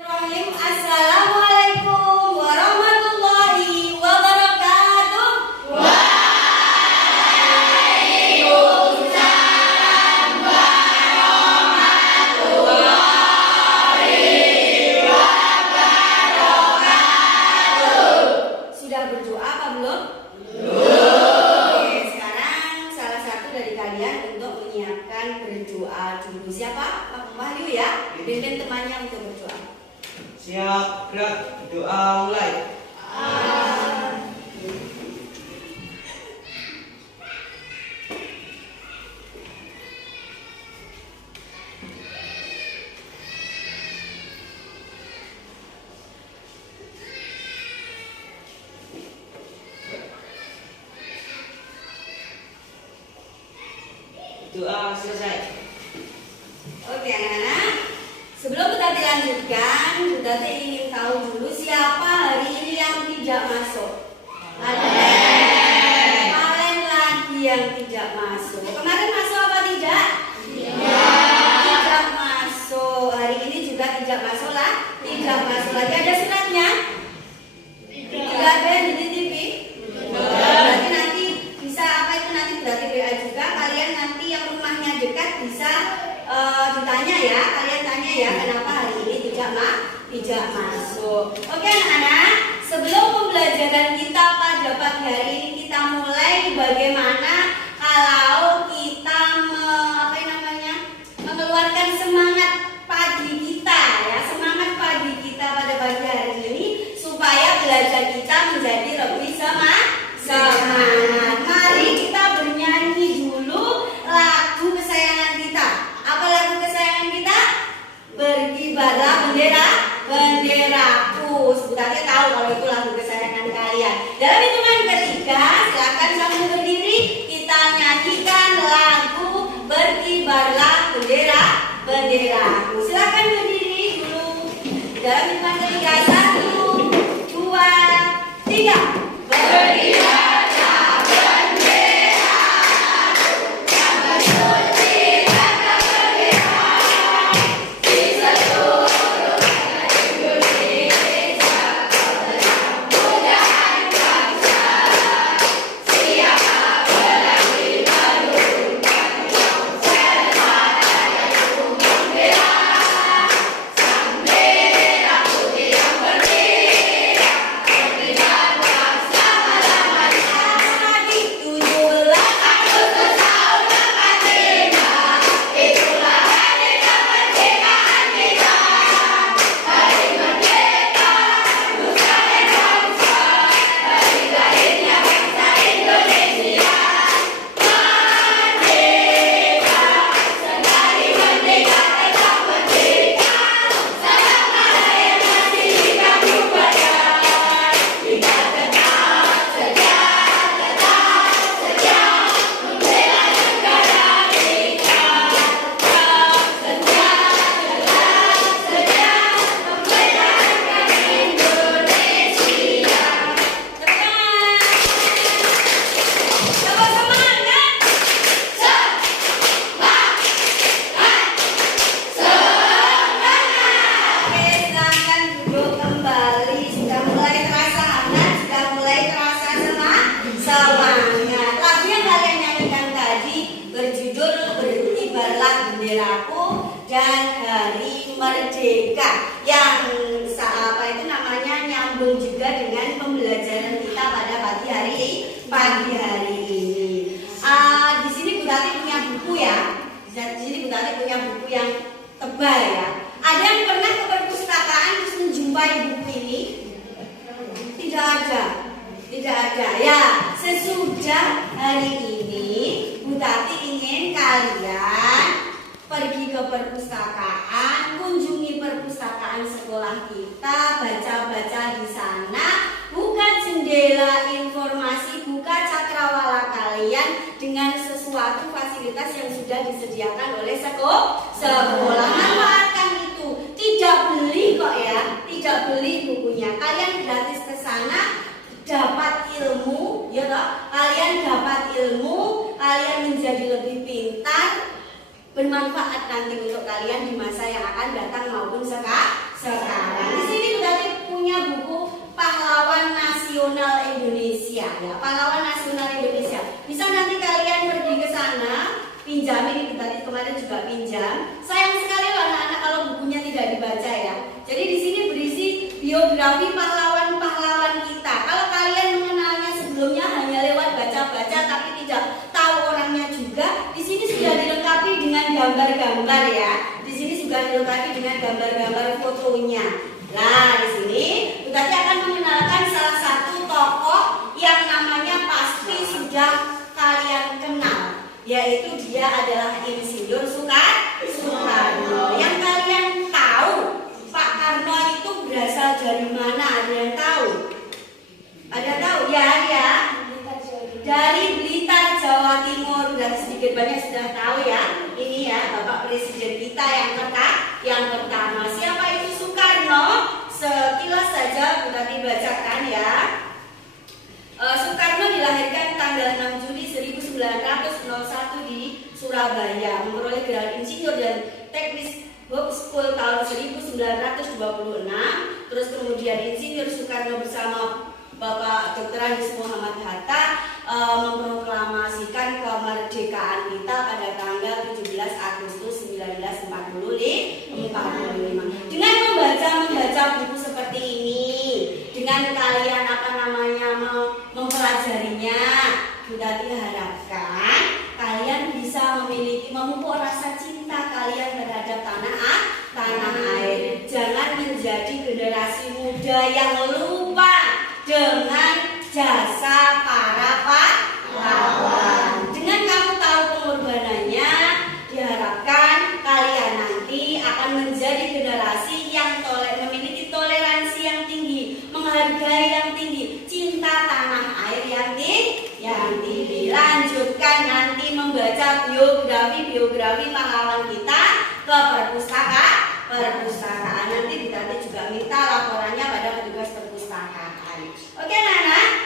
Assalamualaikum warahmatullahi wabarakatuh. Waalaikumsalam warahmatullahi wabarakatuh. Sudah berdoa apa belum? Belum. Oke, sekarang salah satu dari kalian untuk menyiapkan berdoa dulu. Siapa? Pak Wahyu ya. Pimpin temannya untuk berdoa. Siap, gerak, doa mulai. Doa selesai. Oke anak-anak, sebelum kita dilanjutkan, kita ingin tahu dulu siapa hari ini yang tidak masuk. Ada kemarin lagi yang tidak masuk. Kemarin masuk apa tidak? Tidak masuk. Hari ini juga tidak masuk lah. Tidak masuk lagi. Ada suratnya? Tidak ada yang di TV. Berarti nanti bisa apa itu nanti berarti WA juga. Kalian nanti yang rumahnya dekat bisa ditanya ya, kalian tanya ya kenapa hari ini tidak masuk. Oke anak-anak, sebelum pembelajaran kita pada pagi hari ini kita mulai bagaimana kalau kita mengeluarkan semangat pagi kita ya, semangat pagi kita pada pagi hari ini supaya belajar kita menjadi lebih semangat. Mari kita bernyanyi dulu lagu kesayangan kita. Apa lagu kesayangan kita? Berkibarlah benderaku. Sebutannya tahu kalau itu lagu kesayangan kalian. Dalam hitungan ketiga, silakan sambil berdiri. Kita nyanyikan lagu Berkibarlah benderaku. Silakan berdiri dulu. Dalam hitungan ketiga, 1, 2, 3. Berkibarlah. Benderaku dan Hari Merdeka yang nyambung juga dengan pembelajaran kita pada pagi hari ini. Di sini Bu Tati punya buku ya. Di sini Bu Tati punya buku yang tebal ya. Ada yang pernah ke perpustakaan terus menjumpai buku ini? Tidak ada. Ya, sesudah hari ini Bu Tati ingin kalian pergi ke perpustakaan, kunjungi perpustakaan sekolah kita, baca-baca di sana, buka jendela informasi, buka cakrawala kalian dengan sesuatu fasilitas yang sudah disediakan oleh sekolah. Manfaatkan itu, tidak beli kok ya, tidak beli bukunya. Kalian gratis ke sana, dapat ilmu, ya toh? Kalian dapat ilmu, kalian menjadi lebih pintar, bermanfaat nanti untuk kalian di masa yang akan datang maupun sekarang. biografi pahlawan-pahlawan kita. Kalau kalian mengenalnya sebelumnya hanya lewat baca-baca tapi tidak tahu orangnya juga, di sini sudah dilengkapi dengan gambar-gambar ya. Di sini sudah dilengkapi dengan gambar-gambar fotonya. Nah, di sini Butati akan mengenalkan salah satu tokoh yang namanya pasti sudah kalian kenal, yaitu dia adalah Insinyur Soekarno. Yang kalian tahu Pak Karno itu berasal dari mana? Ada yang tahu? Ada tahu? Ya, ya. Dari Blitar, Jawa Timur. Dan sedikit banyak sudah tahu ya. Ini ya Bapak Presiden kita yang pertama. Siapa itu Soekarno? Sekilas saja Butati bacakan ya. Soekarno dilahirkan tanggal 6 Juli 1901 di Surabaya, memperoleh gelar insinyur dan teknis Hopschool tahun 1926. Terus kemudian Insinyur Soekarno bersama Bapak Dr. Andes Muhammad Hatta memproklamasikan kemerdekaan kita pada tanggal 17 Agustus 1945. Dengan membaca buku seperti ini, dengan kalian mempelajarinya, Butati harapkan kalian bisa memupuk rasa cinta kalian terhadap tanah air. Jangan menjadi generasi muda yang lupa dengan jasa para pahlawan. Dengan kamu tahu pengorbanannya, diharapkan kalian nanti akan menjadi generasi yang memiliki toleransi yang tinggi, menghargai yang tinggi, cinta tanah air yang tinggi. Lanjutkan nanti membaca biografi pahlawan kita ke perpustakaan. Nanti Butati juga minta laporannya pada petugas perpustakaan. Oke, Nana.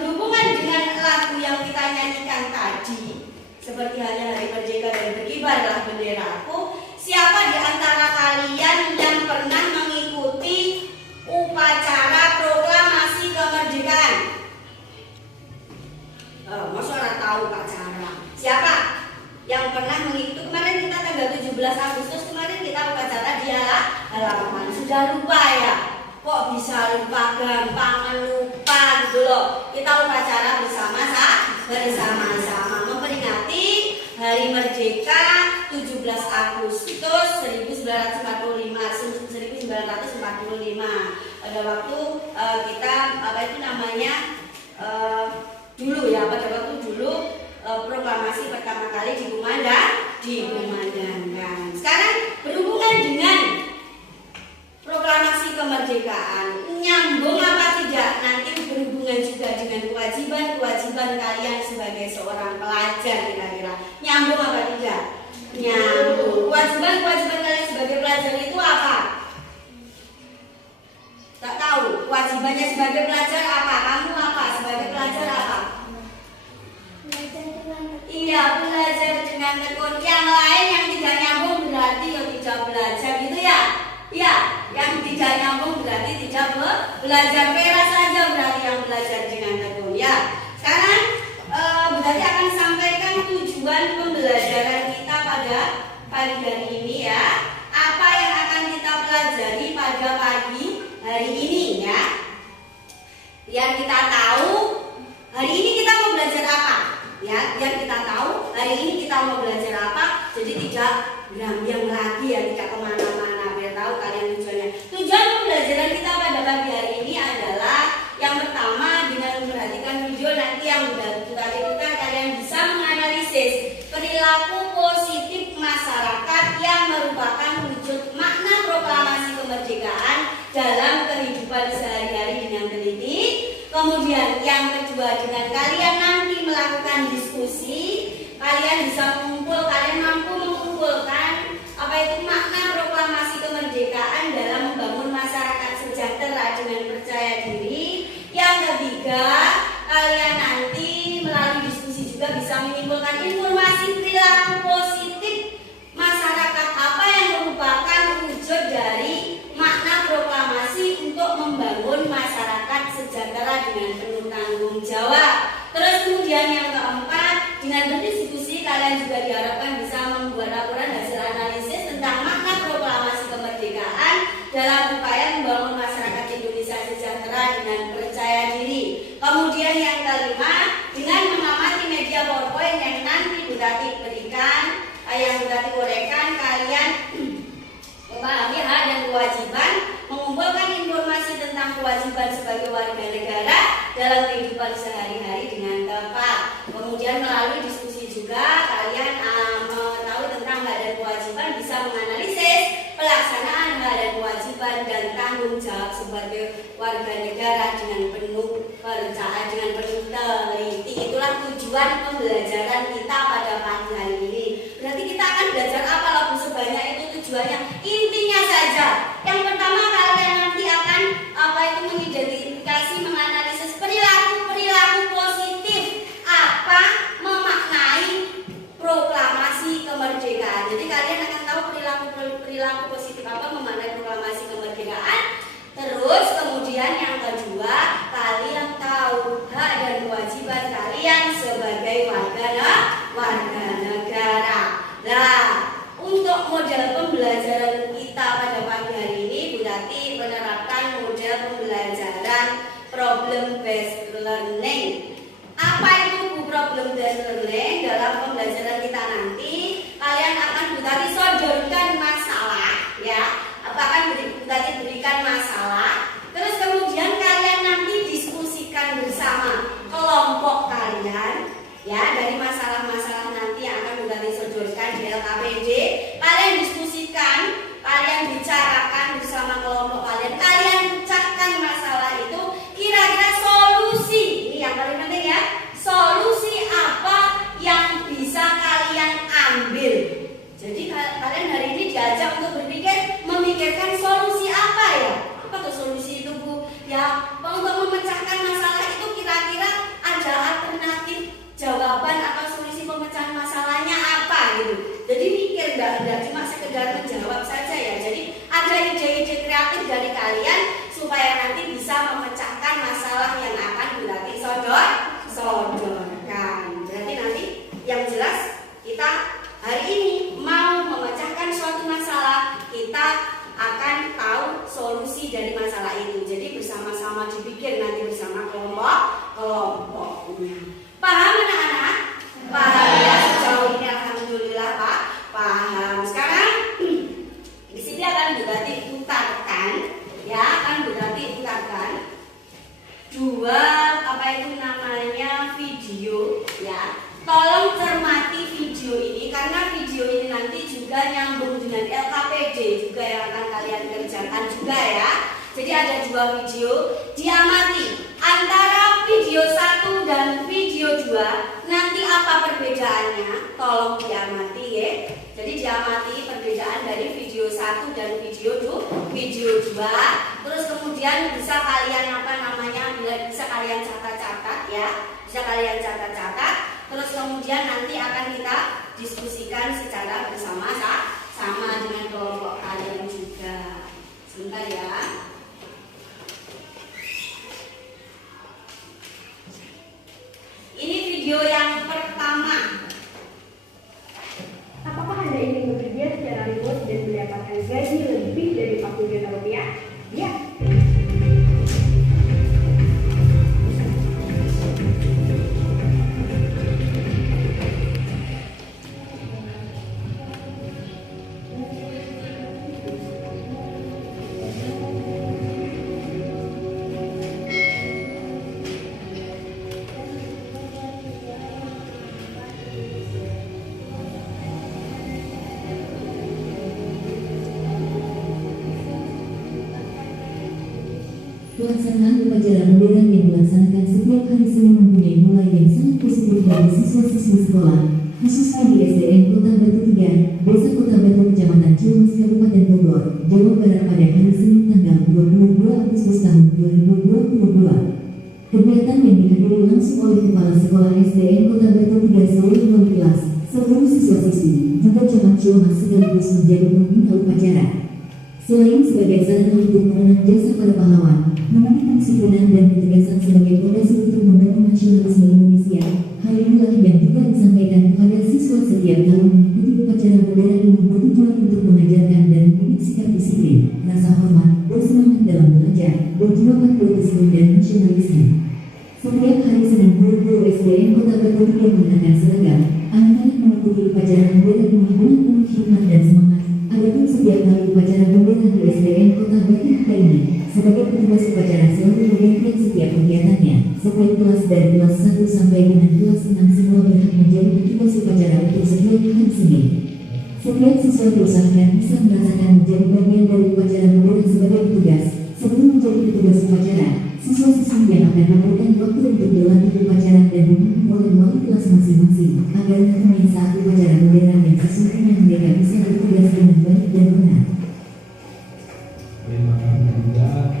Berhubungan dengan lagu yang kita nyanyikan tadi, seperti halnya Hari Merdeka dan Berkibarlah Benderaku, siapa di antara kalian yang pernah mengikuti upacara proklamasi kemerdekaan? Masa orang tahu upacara? Siapa yang pernah mengikuti? Kemarin kita tanggal 17 Agustus kemarin kita upacara di halaman. Sudah lupa ya? Kok bisa lupa? Gampangan lupa gitu loh. Kita upacara bersama-sama memperingati Hari Merdeka 17 Agustus 1945. Pada waktu kita pada waktu dulu proklamasi pertama kali dikumandangkan. Sekarang berhubungan dengan proklamasi kemerdekaan, nyambung apa tidak? Nanti berhubungan juga dengan kewajiban kalian sebagai seorang pelajar, kira-kira nyambung apa tidak? Nyambung. Kewajiban kalian sebagai pelajar itu apa? Tak tahu. Kewajibannya sebagai pelajar apa? Kamu apa? Sebagai pelajar apa? Iya, belajar dengan tekun. Yang lain yang tidak nyambung berarti tidak belajar gitu ya? Iya, yang tidak nyambung berarti tidak belajar. Merah saja berarti yang belajar dengan tekun ya. Sekarang berarti akan sampaikan tujuan pembelajaran kita pada pagi hari ini ya. Apa yang akan kita pelajari pada pagi hari ini ya? Yang kita tahu hari ini kita mau belajar apa? Ya, biar kita tahu hari ini kita mau belajar apa, jadi tidak berambiang lagi ya, tidak kemana-mana. Biar tahu kalian tujuannya. Tujuan pembelajaran kita pada pagi hari ini adalah yang pertama, dengan memperhatikan video nanti yang sudah Butati putar, kalian bisa menganalisis perilaku positif masyarakat yang merupakan wujud makna proklamasi kemerdekaan dalam kehidupan sehari-hari dengan teliti. Kemudian yang kedua, dengan kalian nanti melakukan diskusi, kalian bisa kalian mampu mengumpulkan apa itu makna proklamasi kemerdekaan dalam membangun masyarakat sejahtera dengan percaya diri. Yang ketiga, kalian nanti melalui diskusi juga bisa menyimpulkan informasi perilaku positif masyarakat apa yang merupakan wujud dari makna proklamasi untuk membangun masyarakat sejahtera dengan penuh tanggung jawab. Terus kemudian yang keempat, dengan berdiskusi kalian juga diharapkan bisa membuat laporan hasil analisis tentang makna proklamasi kemerdekaan dalam upaya kehidupan sehari-hari dengan tepat. Kemudian melalui diskusi juga kalian mengetahui tentang hak dan kewajiban, bisa menganalisis pelaksanaan hak dan kewajiban dan tanggung jawab sebagai warga negara dengan penuh perencanaan, dengan penuh teliti. Itulah tujuan pembelajaran kita pada pagi hari ini. Berarti kita akan belajar apa lagu sebanyak itu tujuannya? Intinya saja, yang pertama kalian nanti akan mengidentifikasi, menganalisis perilaku positif apa memaknai proklamasi kemerdekaan. Jadi kalian akan tahu perilaku positif apa memaknai proklamasi kemerdekaan. Terus kemudian yang kedua, kalian tahu hak dan kewajiban kalian sebagai warga negara. Nah, untuk model pembelajaran kita pada pagi hari ini, Bu Tati menerapkan model pembelajaran problem based learning. Apa itu Bu problem based learning? Dalam pembelajaran kita nanti, kalian akan Bu Tati sodorkan masalah, ya. Akan Bu Tati berikan masalah. Terus kemudian kalian nanti diskusikan bersama kelompok kalian, ya, dari masalah-masalah nanti yang akan Bu Tati sodorkan di LKPD. Kalian diskusikan, kalian bicarakan bersama kelompok kalian, kalian pecahkan masalah itu, kira-kira solusi, ini yang paling penting ya, solusi apa yang bisa kalian ambil. Jadi kalian hari ini diajak untuk memikirkan solusi apa ya? Apa tuh solusi itu, Bu? Ya, untuk memecahkan masalah itu kira-kira ada alternatif jawaban atau solusi pemecahan masalahnya apa gitu. Jadi mikir, enggak cuma sekedar menjawab saja ya. Jadi ada ide-ide kreatif dari kalian supaya nanti bisa memecahkan masalah yang akan berarti sodorkan. Berarti nanti yang jelas kita hari ini mau memecahkan suatu masalah, kita akan tahu solusi dari masalah itu. Jadi bersama-sama dipikir nanti bersama kelompoknya. Paham anak-anak? Paham ya, sejauh ini alhamdulillah Pak. Paham. Sekarang di sini akan berarti putarkan, ya, akan berarti putarkan dua video, ya. Tolong cermati video ini karena video ini nanti juga nyambung dengan LKPD juga yang akan kalian kerjakan juga ya. Jadi ada dua video, diamati antara video 1 dan video 2 nanti apa perbedaannya, tolong diamati ya. Jadi diamati perbedaan dari video 1 dan video 2. Terus kemudian bisa kalian bisa kalian catat-catat ya. Bisa kalian catat-catat. Terus kemudian nanti akan kita diskusikan secara bersama-sama dengan kelompok kalian juga. Sebentar ya. Ini video yang pertama. Apakah Anda ingin bekerja secara remote dan mendapatkan gaji lebih dari 40 juta rupiah? Ya. Pelaksanaan upacara modern yang dilaksanakan setiap hari Senin mempunyai nilai yang sangat positif bagi siswa-siswi sekolah, khususnya di SDN Kota Batu 3, Desa Kota Batu, Kecamatan Ciumas, Kabupaten Bogor, Jawa Barat pada hari Senin tanggal 22 Agustus tahun 2022. Kegiatan yang dihadiri langsung oleh Kepala Sekolah SDN Kota Batu 3 seluruh wali kelas, seluruh siswa-siswi, juga Camat Ciumas sekaligus menjadi pembina upacara. Selain sebagai sarana untuk mengenang jasa para pahlawan, memenuhi kedisiplinan dan ketegasan sebagai fondasi untuk membangun nasionalisme Indonesia, hal inilah yang juga disampaikan kepada siswa setiap kali mengikuti upacara modern ini bertujuan untuk mengajarkan dan mendidik sikap disiplin, rasa hormat, bersemangat dalam belajar, berjiwa patriotisme dan nasionalisme. Setiap hari Senin guru SDN Kota Batu yang mengenakan seragam, anak-anak mengikuti upacara modern ini dengan penuh hikmat dan semangat. Adapun setiap kali upacara bendera di SDN Kota Batu ini sebagai petugas upacara selalu menggantikan setiap kegiatannya. setiap kelas dari kelas 1 sampai dengan kelas 6 semua berhak menjadi petugas upacara untuk setiap hari Senin. Setiap siswa diusahakan bisa merasakan menjadi bagian dari upacara bendera sebagai petugas. Sebelum menjadi petugas upacara, siswa-siswi yang akan diberikan waktu untuk berlatih upacara dan dibimbing oleh wali kelas masing-masing agar nantinya saat upacara bendera yang sesuai dengan mereka bisa bertugas dengan baik dan benar. Terima kasih juga ya.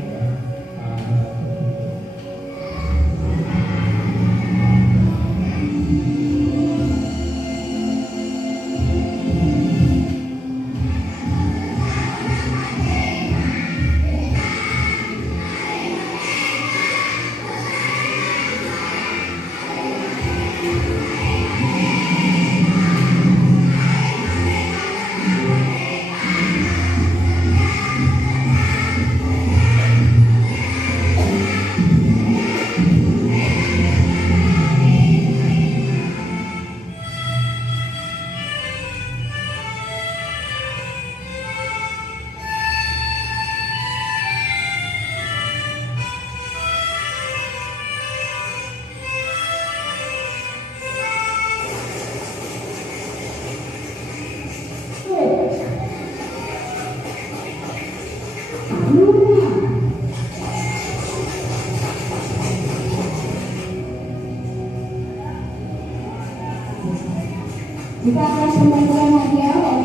Kita akan pembagian hadiah.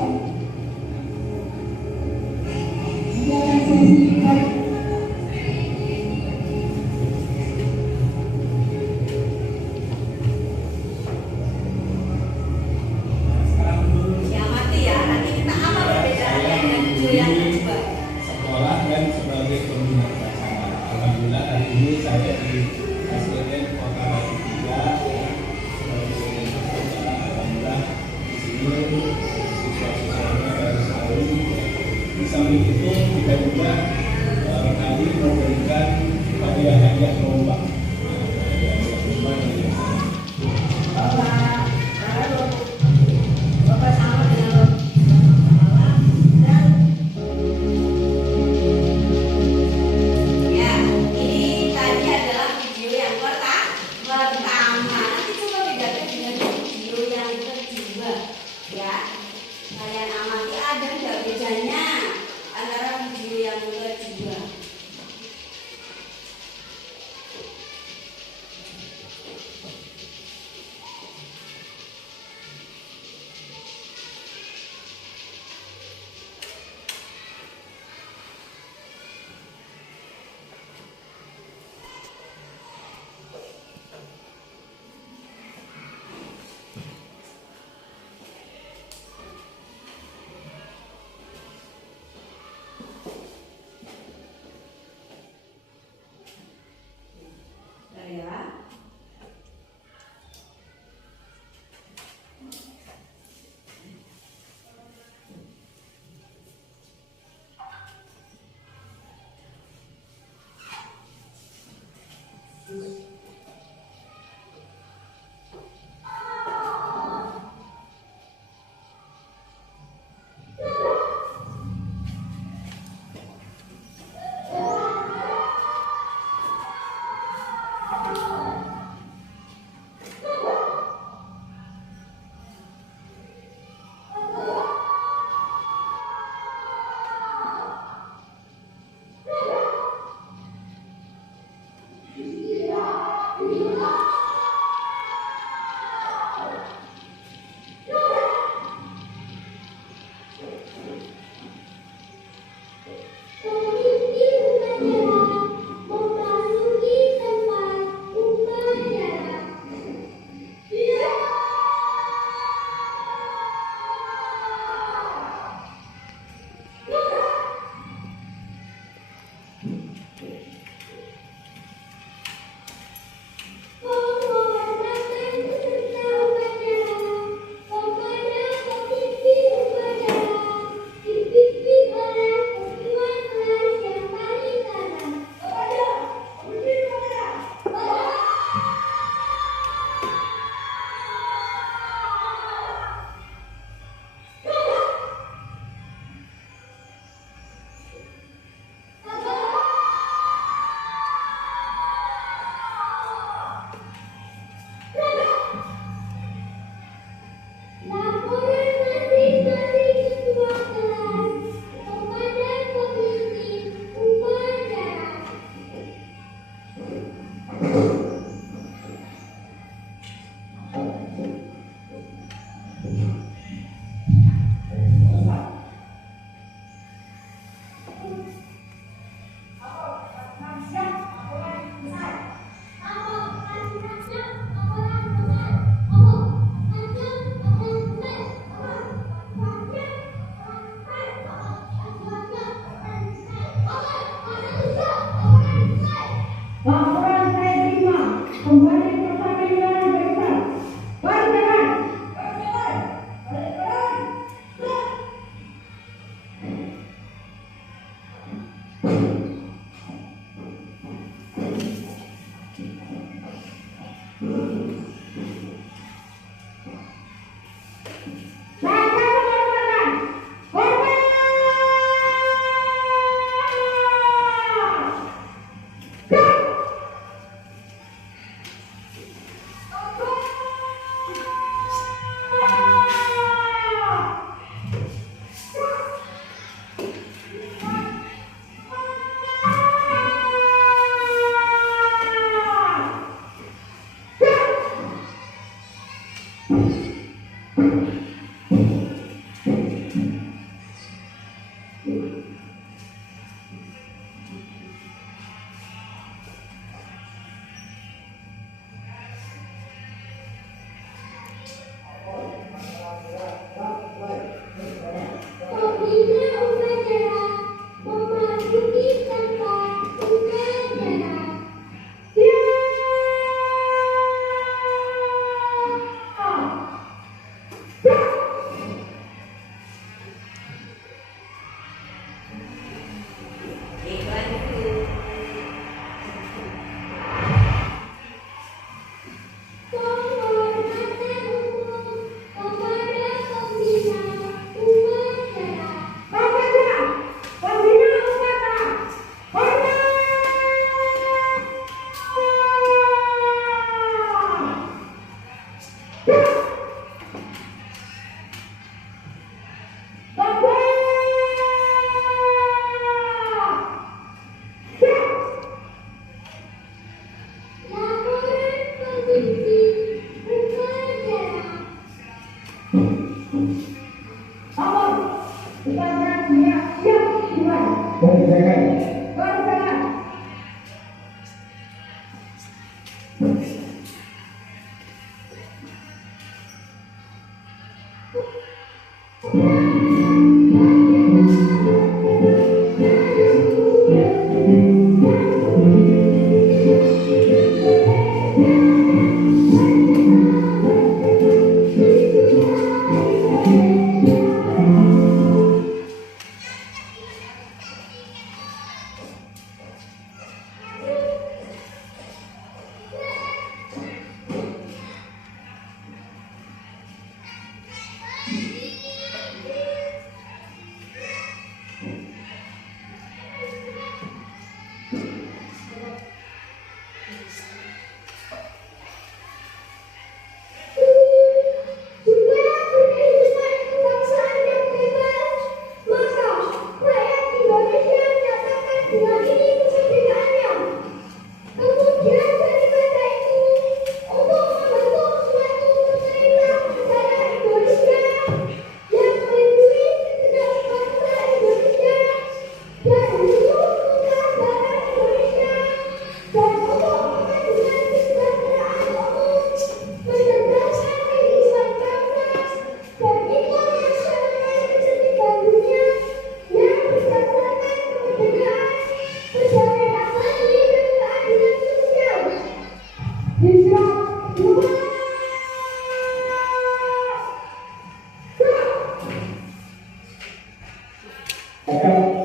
Jangan sendirian. Ya mati ya, nanti kita apa perbedaannya dengan video yang kedua? Sekolah dan sebagai pembina upacara. Alhamdulillah hari ini saya di SDN Kota Batu 3 sebagai upacara. Alhamdulillah di sini siswa-siswanya dari sekali. Di samping itu kita juga kami memberikan hadiah-hadiah lomba. Bapak sama dengan ya, ini tadi adalah video yang pertama. Nanti coba bedakan dengan video yang kedua, ya. Kalian amati ada nggak bedanya antara video yang kedua? Laporan saya terima. Kembali bersama dengan Bapak. Berjalan.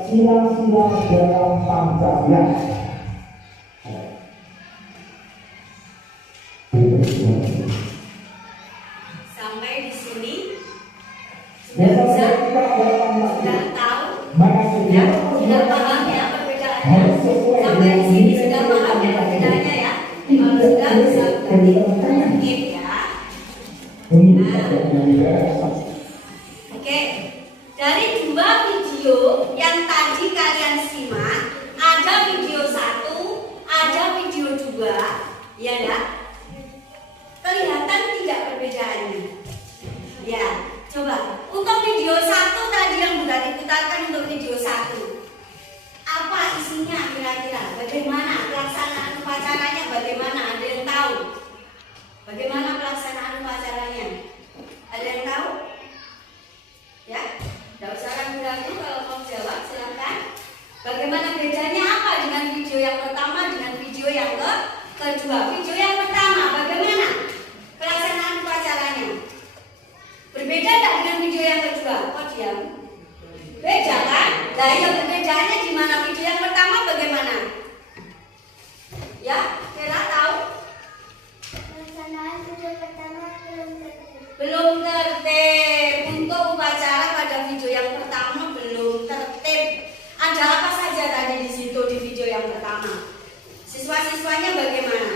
Sila-sila dalam Pancasila. Sampai di sini sudah bisa, sudah tahu, ya, sudah paham ya perbedaannya. Sampai di sini sudah paham ya perbedaannya ya. Kalau sudah bisa berarti mungkin ya. Oke, dari dua video yang tadi kalian simak, ada video 1, ada video 2, ya enggak? Kelihatan tidak perbedaannya? Ya, coba untuk video 1 tadi yang sudah diputarkan untuk video 1, apa isinya kira-kira? Bagaimana pelaksanaan upacaranya? Bagaimana? Ada yang tahu? Bagaimana pelaksanaan upacaranya? Ada yang tahu? Ya, tidak usah ragu-ragu kalau mau jawab, silahkan. Bagaimana bedanya apa dengan video yang pertama dengan video video yang kedua. Video yang pertama, bagaimana pelaksanaan upacaranya? Berbeda tak dengan video yang kedua? Oh diam. Beda kan? Nah yang perbedaannya di mana? Video yang pertama bagaimana? Ya, Vera tahu? Pelaksanaan video pertama Belum tertib. Untuk upacara pada video yang pertama belum tertib. Ada apa saja tadi di situ di video yang pertama? Siswa-siswanya bagaimana?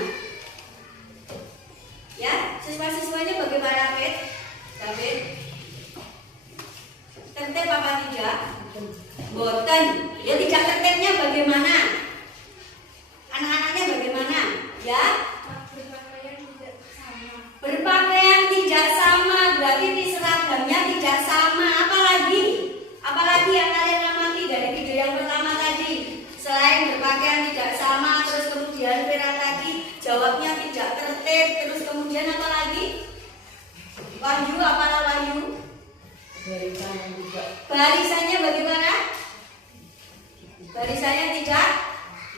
Ya, siswa-siswanya bagaimana, Fit? David? Tertib apa tidak? Boten. Ya tidak tertibnya bagaimana? Anak-anaknya bagaimana? Ya? Berpakaian tidak sama, berarti di seragamnya tidak sama. Apalagi yang kalian amati dari video yang pertama tadi. Selain berpakaian tidak sama, terus kemudian Vera tadi jawabnya tidak tertib, terus kemudian apa lagi? Wahyu, apalah Wahyu? Barisannya bagaimana? Barisannya tidak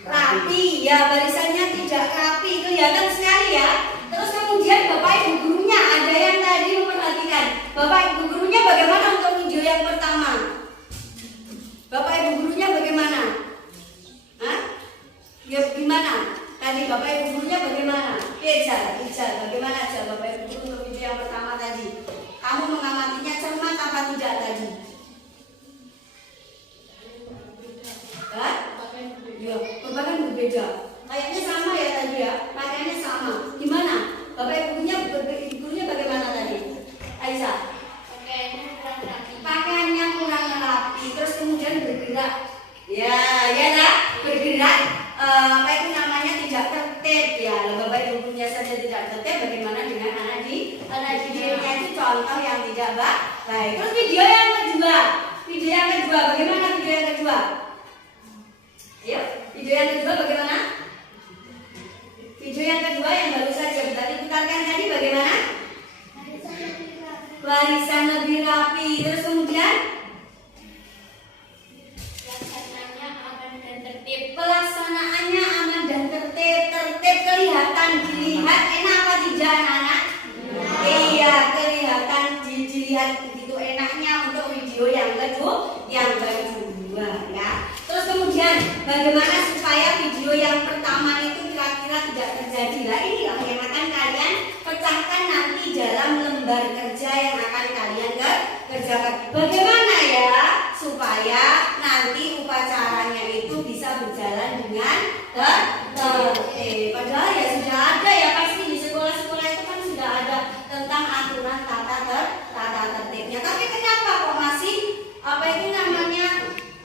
rapi, ya barisannya tidak rapi, kelihatan sekali ya. Terus kemudian Bapak Ibu gurunya ada yang tadi memperhatikan. Bapak Ibu gurunya bagaimana untuk video yang pertama? Bapak Ibu gurunya bagaimana? Hah? Ya gimana? Tadi Bapak Ibu gurunya bagaimana? Ijal, bagaimana aja Bapak Ibu guru untuk video yang pertama tadi? Kamu mengamatinya cermat apa tidak tadi? Hah? Ya, berpakaian berbeda. Kayaknya sama ya tadi ya, pakaiannya sama. Gimana? Bapak Ibu gurunya bagaimana tadi? Aisyah? Pakaiannya kurang rapi, terus kemudian bergerak. Ya lah, bergerak. Apa itu namanya tidak tertib ya. Bapak Ibu gurunya saja tidak tertib, bagaimana dengan anak didiknya itu contoh yang tidak baik. Terus video yang kedua, bagaimana video yang kedua? Ayo, video yang kedua bagaimana? Video yang kedua yang baru saja tadi putarkan tadi bagaimana? Barisan lebih rapi. Terus kemudian pelaksanaannya aman dan tertib. Tertib kelihatan, dilihat enak apa tidak anak-anak? Iya, kelihatan dilihat begitu enaknya untuk video yang kedua ya. Terus kemudian bagaimana supaya video yang pertama itu kira-kira tidak terjadi? Lah inilah yang akan kalian pecahkan nanti dalam lembar kerja yang akan kalian kerjakan. Bagaimana ya supaya nanti upacaranya itu bisa berjalan dengan tertib. Padahal ya sudah ada ya pasti di sekolah-sekolah itu kan sudah ada tentang aturan tata tertibnya. Tapi kenapa kok masih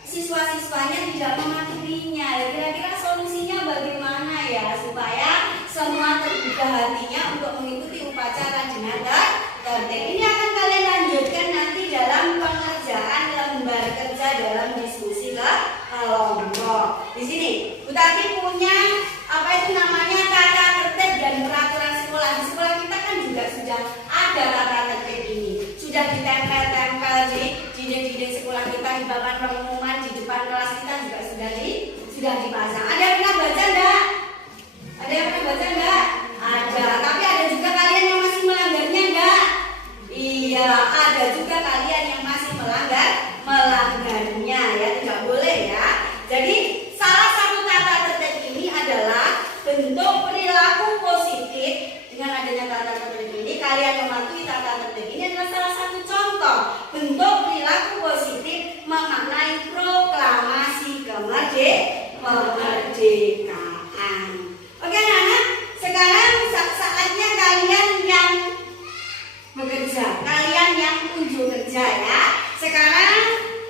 siswa-siswanya tidak mematuhinya? Kira-kira solusinya bagaimana ya supaya semua terbuka hatinya untuk mengikuti upacara dengan tertib? Ini akan kalian lanjutkan nanti dalam pengerjaan lembar kerja dalam diskusi kelompok. Di sini Bu Tati punya tata tertib dan peraturan sekolah. Di sekolah kita kan juga sudah ada tata tertib ini. Sudah ditempel-tempel di dinding-dinding sekolah kita, di papan pengumuman di depan kelas kita juga sudah dipasang. Ada yang pernah baca enggak? Ada. Tapi ada juga kalian yang masih melanggarnya enggak? Iya, ada juga kalian yang masih melanggarnya ya, tidak boleh ya. Jadi salah satu tata tertib ini adalah bentuk perilaku positif. Dengan adanya tata tertib ini, kalian mematuhi tata tertib ini adalah salah satu contoh bentuk perilaku positif memaknai proklamasi kemerdekaan. Oke anak-anak, sekarang saatnya kalian yang bekerja, kalian yang unjuk kerja ya. Sekarang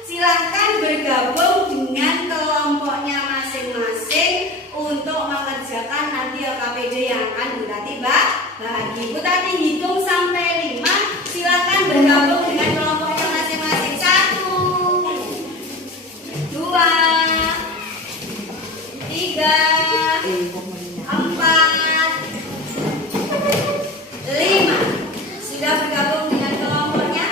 silahkan bergabung dengan kelompoknya masing-masing untuk mengerjakan nanti LKPD yang akan Bu Tati bagi. Bu Tati hitung sampai 5, silahkan bergabung dengan kelompoknya masing-masing. 1, 2, 3, 4, 5. Sudah bergabung dengan kelompoknya?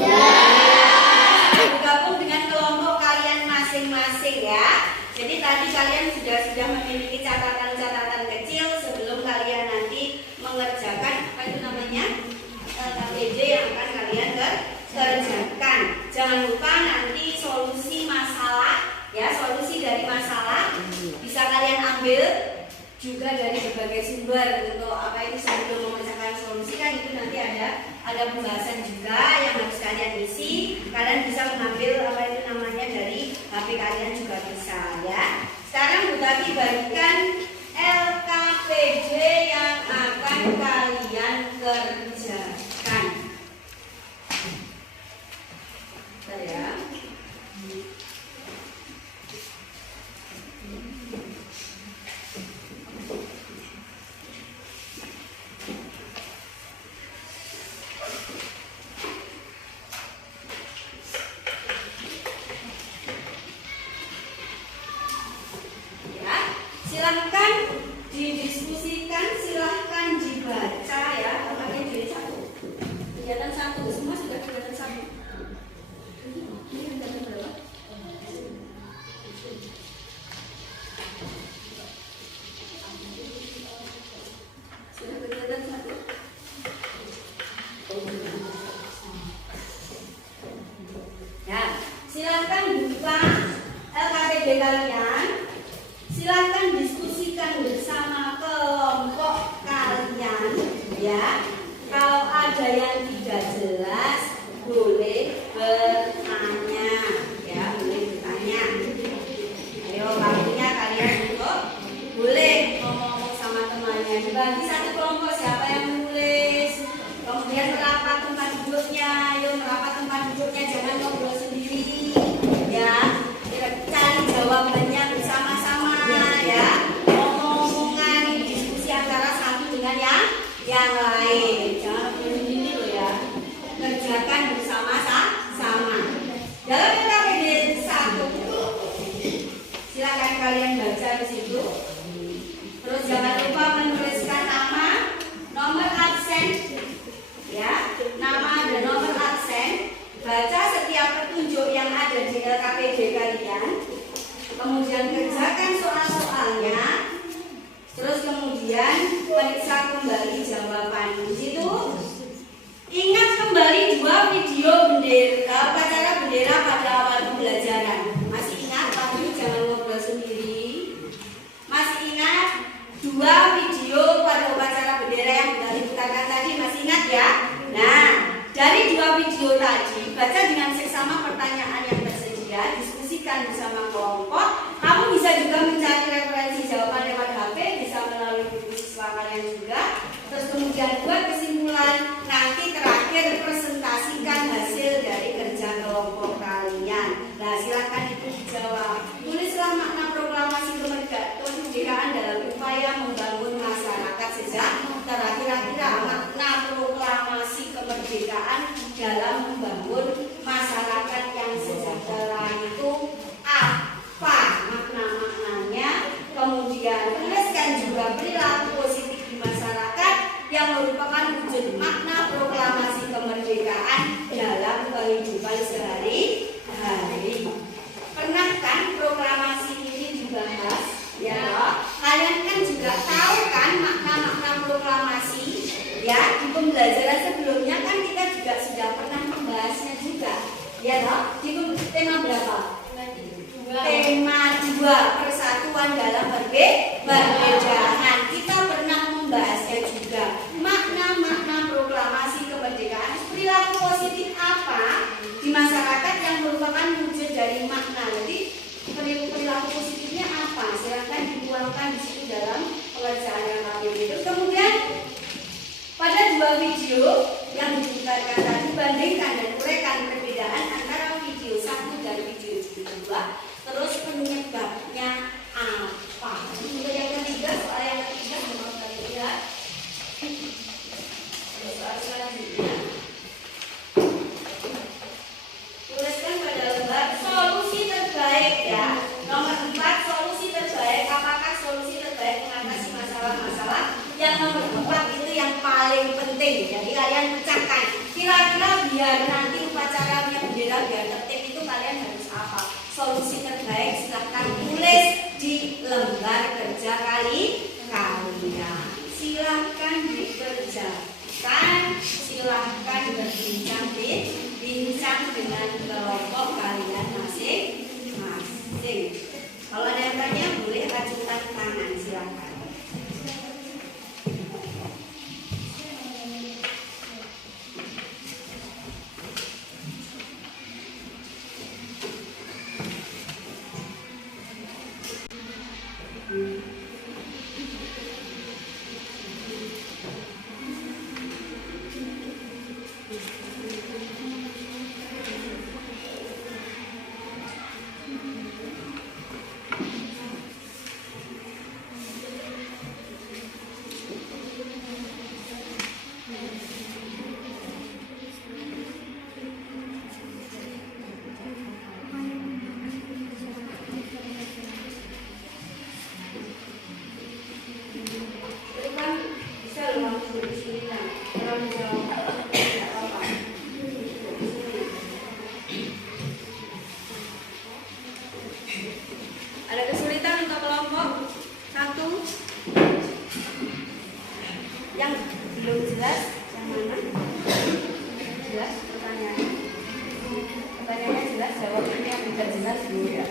Ya. sudah memiliki catatan-catatan kecil sebelum kalian nanti mengerjakan apa itu namanya LKPD yang akan kalian kerjakan. Jangan lupa nanti solusi masalah, ya, solusi dari masalah bisa kalian ambil juga dari berbagai sumber. Untuk apa itu sebelum memecahkan solusi kan itu nanti ada pembahasan juga yang harus kalian isi. Kalian bisa mengambil apa itu namanya dari HP kalian juga bisa, ya. Sekarang Bu Tati bagikan LKPD yang akan kalian kerjakan. Bentar ya. Silahkan didiskusikan, silahkan dibaca, ya. Makanya jadi satu. Kegiatan satu, semua sudah kegiatan satu. Ini kegiatan berapa? Sudah kegiatan satu. Ya, silahkan buka LKPD kalian. Silakan diskusikan bersama kelompok kalian, ya. Kalau ada yang tidak jelas boleh bertanya, ya, boleh bertanya. Ayo, waktunya kalian untuk boleh ngomong sama temannya. Dibagi satu kelompok, siapa yang menulis, kemudian merapat tempat duduknya. Ayo merapat tempat duduknya, jangan ngobrol sendiri, ya. Cari jawabannya bersama-sama, ya. Ngomong-ngomongan, diskusi antara satu dengan yang lain. Jangan sendiri loh, ya. Kerjakan bersama-sama. Dalam LKPD 1, silakan kalian baca di situ. Terus jangan lupa menuliskan nama, nomor absen, ya, nama dan nomor absen. Baca setiap petunjuk yang ada di LKPD kalian. Kemudian kerjakan soal-soalnya. Terus kemudian periksa kembali jawaban. Di situ ingat kembali 2 video bendera, upacara bendera pada awal pembelajaran. Masih ingat? Tapi jangan ngobrol sendiri. Masih ingat 2 video pada upacara bendera yang sudah diputarkan tadi? Masih ingat, ya? Nah, dari 2 video tadi, baca dengan seksama pertanyaan yang tersedia, diskusikan bersama kelompok. Kamu bisa juga mencari referensi jawaban lewat HP, bisa melalui buku siswa kalian juga. Terus kemudian buat kesimpulan, nanti terakhir presentasikan hasil dari kerja kelompok kalian. Nah, silakan itu dijawab. Tulislah makna proklamasi kemerdekaan dalam upaya membangun masyarakat sejahtera. Kira-kira makna proklamasi kemerdekaan dalam membangun masyarakat yang sejahtera itu apa makna-maknanya. Kemudian tuliskan juga perilaku positif di masyarakat yang merupakan wujud makna proklamasi kemerdekaan dalam kehidupan sehari-hari. Pernah kan proklamasi ini dibahas? Ya, kalian kan juga tahu kan makna-makna proklamasi, ya. Di pembelajaran sebelumnya kan kita juga sudah pernah membahasnya juga, ya toh? Di tema berapa? Tema 2, persatuan dalam perbedaan. Kita pernah membahasnya juga. Makna-makna proklamasi kemerdekaan, perilaku positif apa di masyarakat yang merupakan wujud dari makna. Jadi perilaku positifnya apa? Silakan dituangkan di situ dalam pengerjaan yang kami itu. Kemudian pada 2 video yang diputarkan tadi, bandingkan dan uraikan perbedaan antara video 1 dan video 2. Terus penyebabnya apa? Untuk yang ketiga, soal yang ketiga mau kalian lihat. Soal selanjutnya. Tuliskan pada lembar solusi terbaik, ya. Nomor 4, solusi terbaik. Apakah solusi terbaik mengatasi masalah-masalah? Yang nomor 4 itu yang paling penting. Jadi kalian pecahkan. Kira-kira biar nanti upacaranya bendera biar tertib itu kalian harus apa? Solusi terbaik silahkan tulis di lembar kerja kalian. Silahkan dikerjakan, silahkan berbincang dengan kelompok kalian masing-masing. Kalau ada yang tanya boleh ajukan tangan, silahkan. Ada kesulitan untuk kelompok 1 yang belum jelas, yang mana? Jelas pertanyaannya? Pertanyaannya jelas, jawabnya yang tidak jelas dulu ya.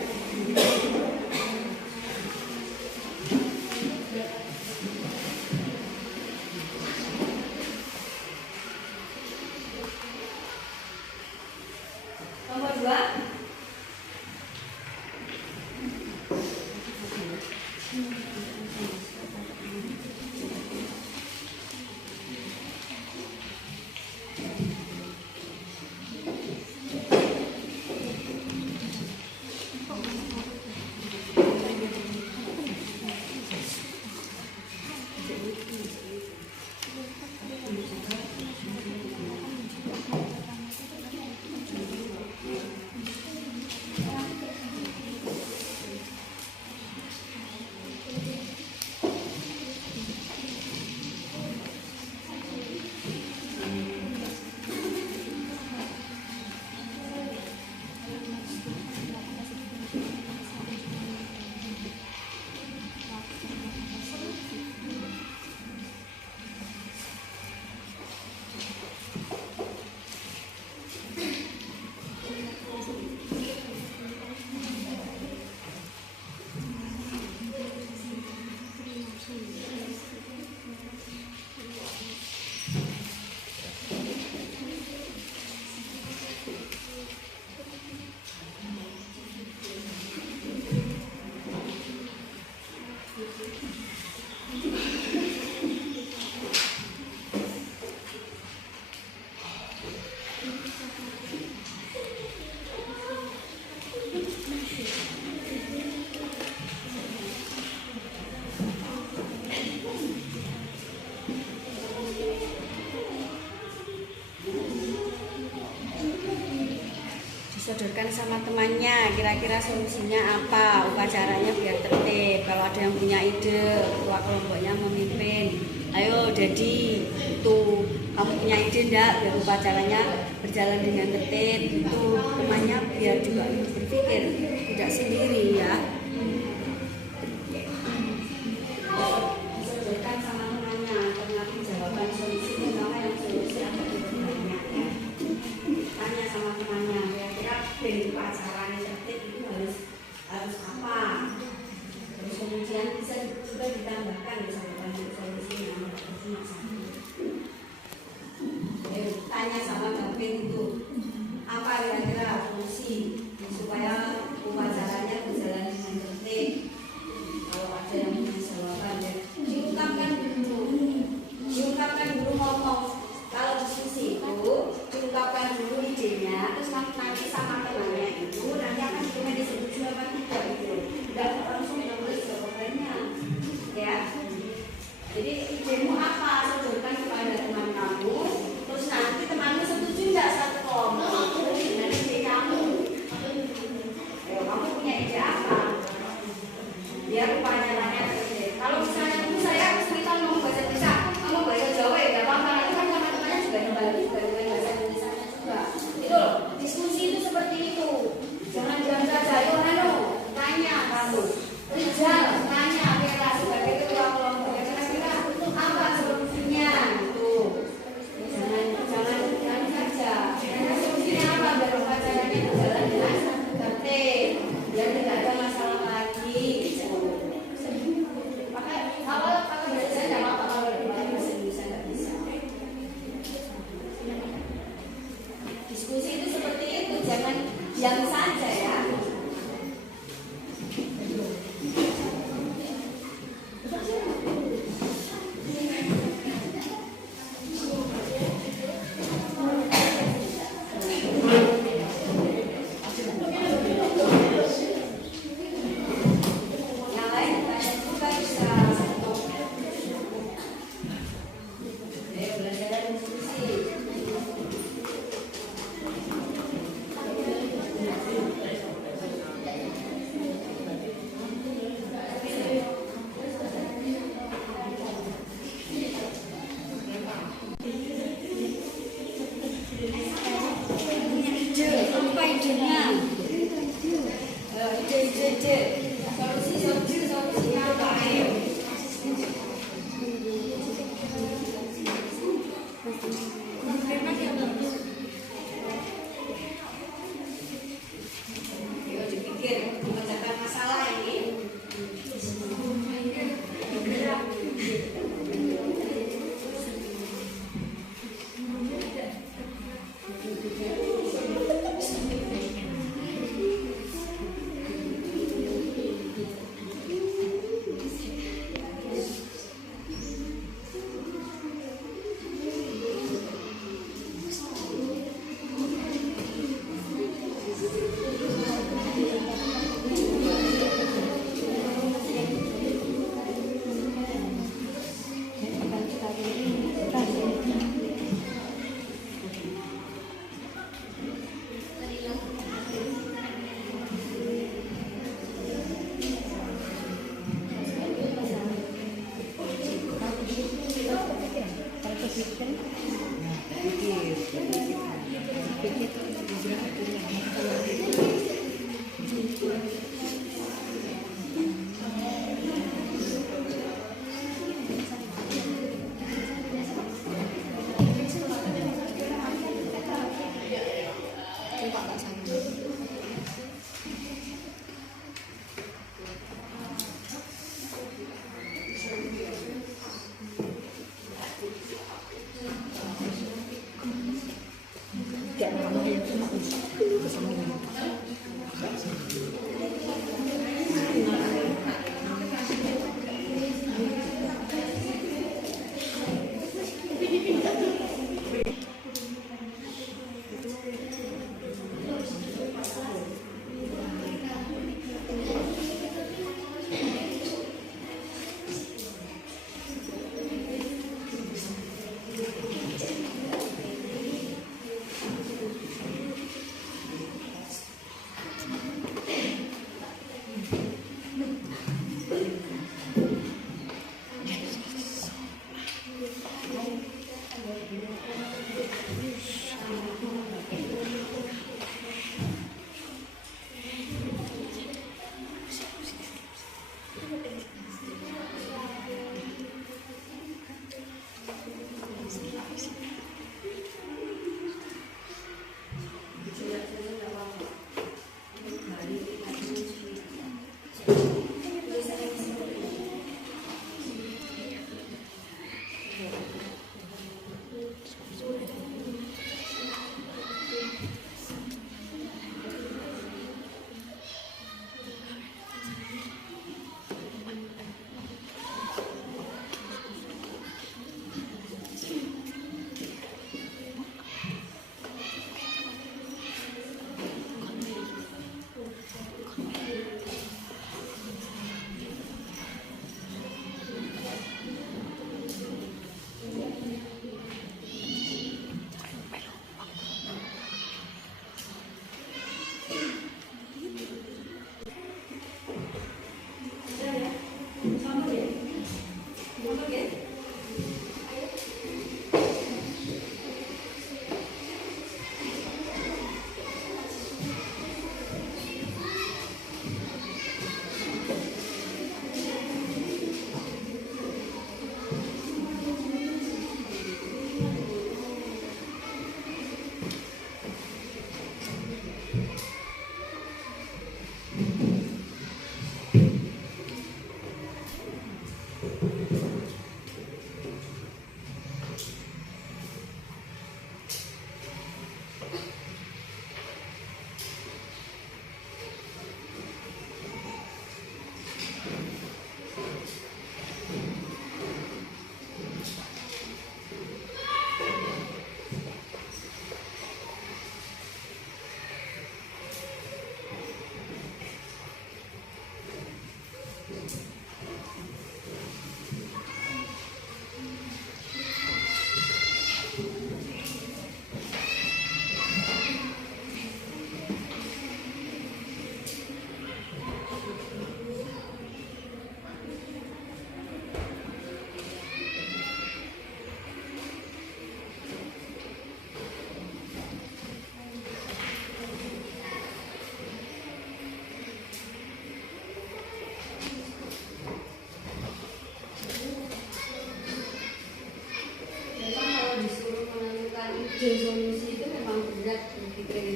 Nomor 2. Disodorkan sama temannya, kira-kira solusinya apa, upacaranya biar tertib. Kalau ada yang punya ide, ketua kelompoknya memimpin, ayo jadi itu kamu punya ide enggak biar upacaranya berjalan dengan tertib, itu temannya biar juga berpikir tidak sendiri ya. Disodorkan sama temannya, ternyata jawaban solusi pertama yang solusi apa temannya ya. Tanya sama temannya, dari acaranya tertib itu harus apa, terus kemudian bisa juga ditambahkan misalkan solusinya cuma satu. Tanya sama Gavin itu apa kira-kira solusi supaya upacaranya berjalan dengan tertib. Kalau ada yang punya jawaban ya diungkapkan dulu ngomong. Kalau diskusi itu diungkapkan dulu idenya, terus nanti sama temannya itu nanti akan cuma disetujui apa tidak gitu. Tidak langsung menulis jawabannya, ya. Jadi idemu apa, sodorkan kepada teman kamu, terus nanti temanmu setuju nggak satu kelompok dengan ide kamu. Ayo, kamu punya ide apa? Biar upacaranya tertib. Kalau misalnya saya kesulitan ngomong bahasa Indonesia, ngomong bahasa Jawa ya nggak apa-apa. Itu kan teman-temannya juga nyoba juga dengan bahasa Indonesia juga. Itu loh, diskusi itu seperti itu. Diskusi itu seperti itu, jangan diam saja ya. Yang lain banyak juga bisa. Belajar diskusi. Apa idenya? Ide. Solusi apa? Ayo. Ayo dipikir, memecahkan masalah ini.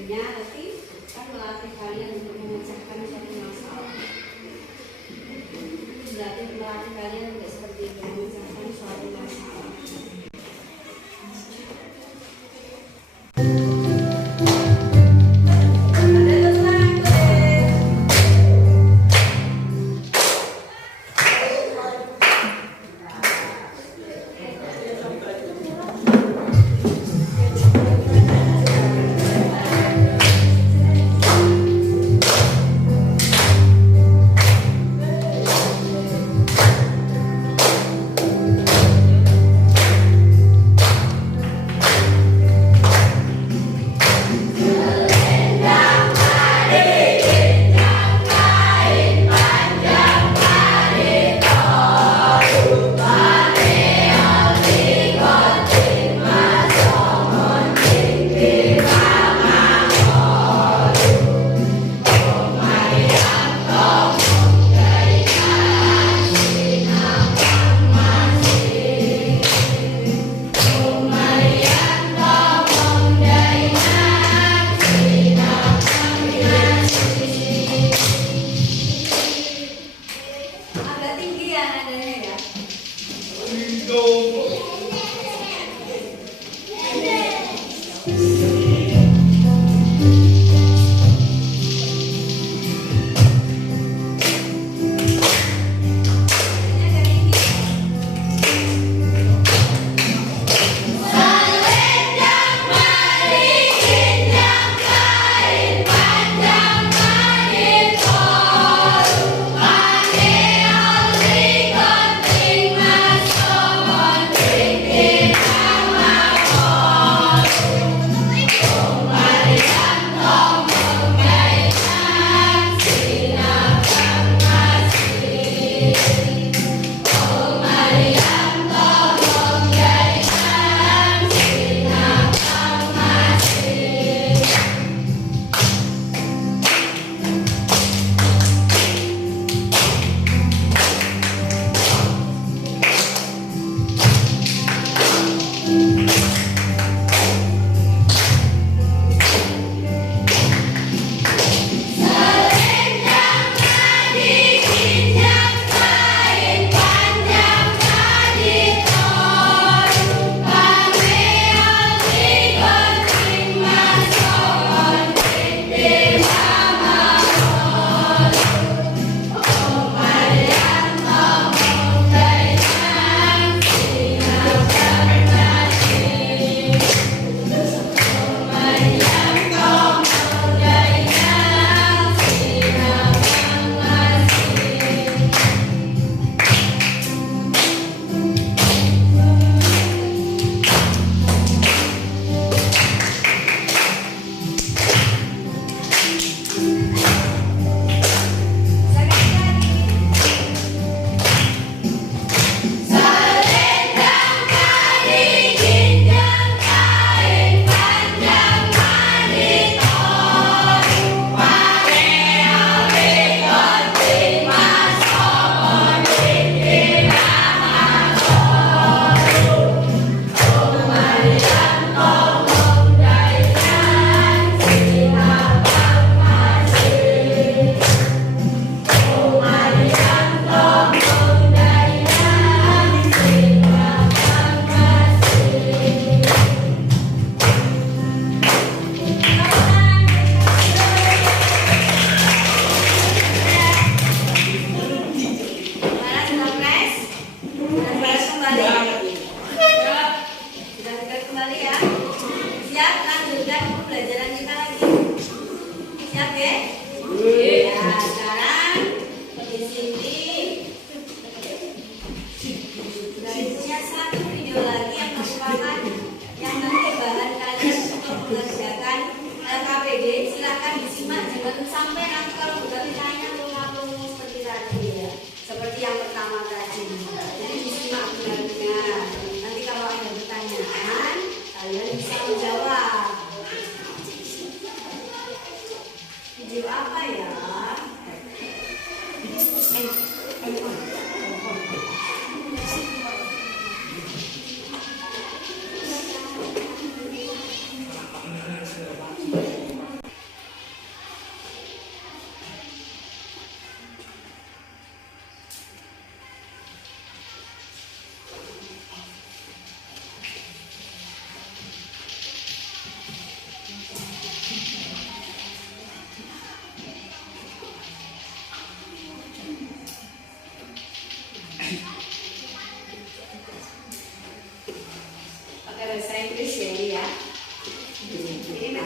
strateginya, tapi kan melatih kalian untuk memecahkan suatu masalah. Itu berarti melatih kalian untuk seperti itu, memecahkan suatu masalah.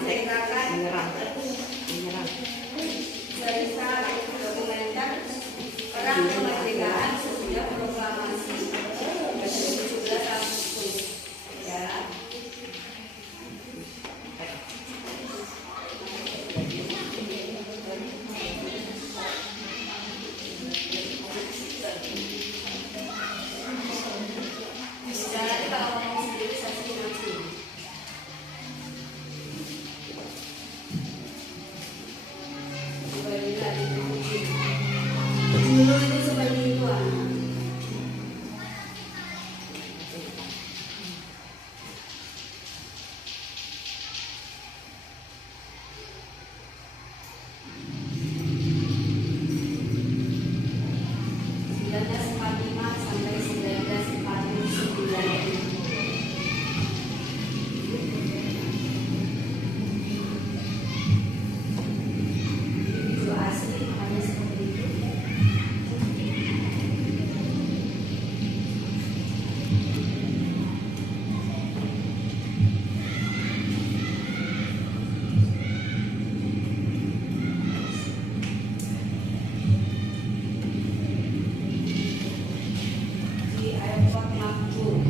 merdekakan Menyerang. Menyerang. dari saat dokumenter perang kemerdekaan sesudah proklamasi 17 Agustus. Ya. Jadi kalau ngomong sendiri saya nanti. Dulu itu seperti itu. Sampai 1949. Itu asli hanya seperti itu. Di airport Makmur.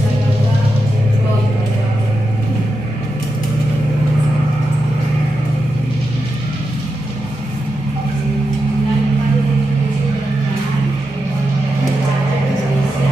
Jakarta, Cirebon, dan pada Indonesia penerbangan kepada Indonesia.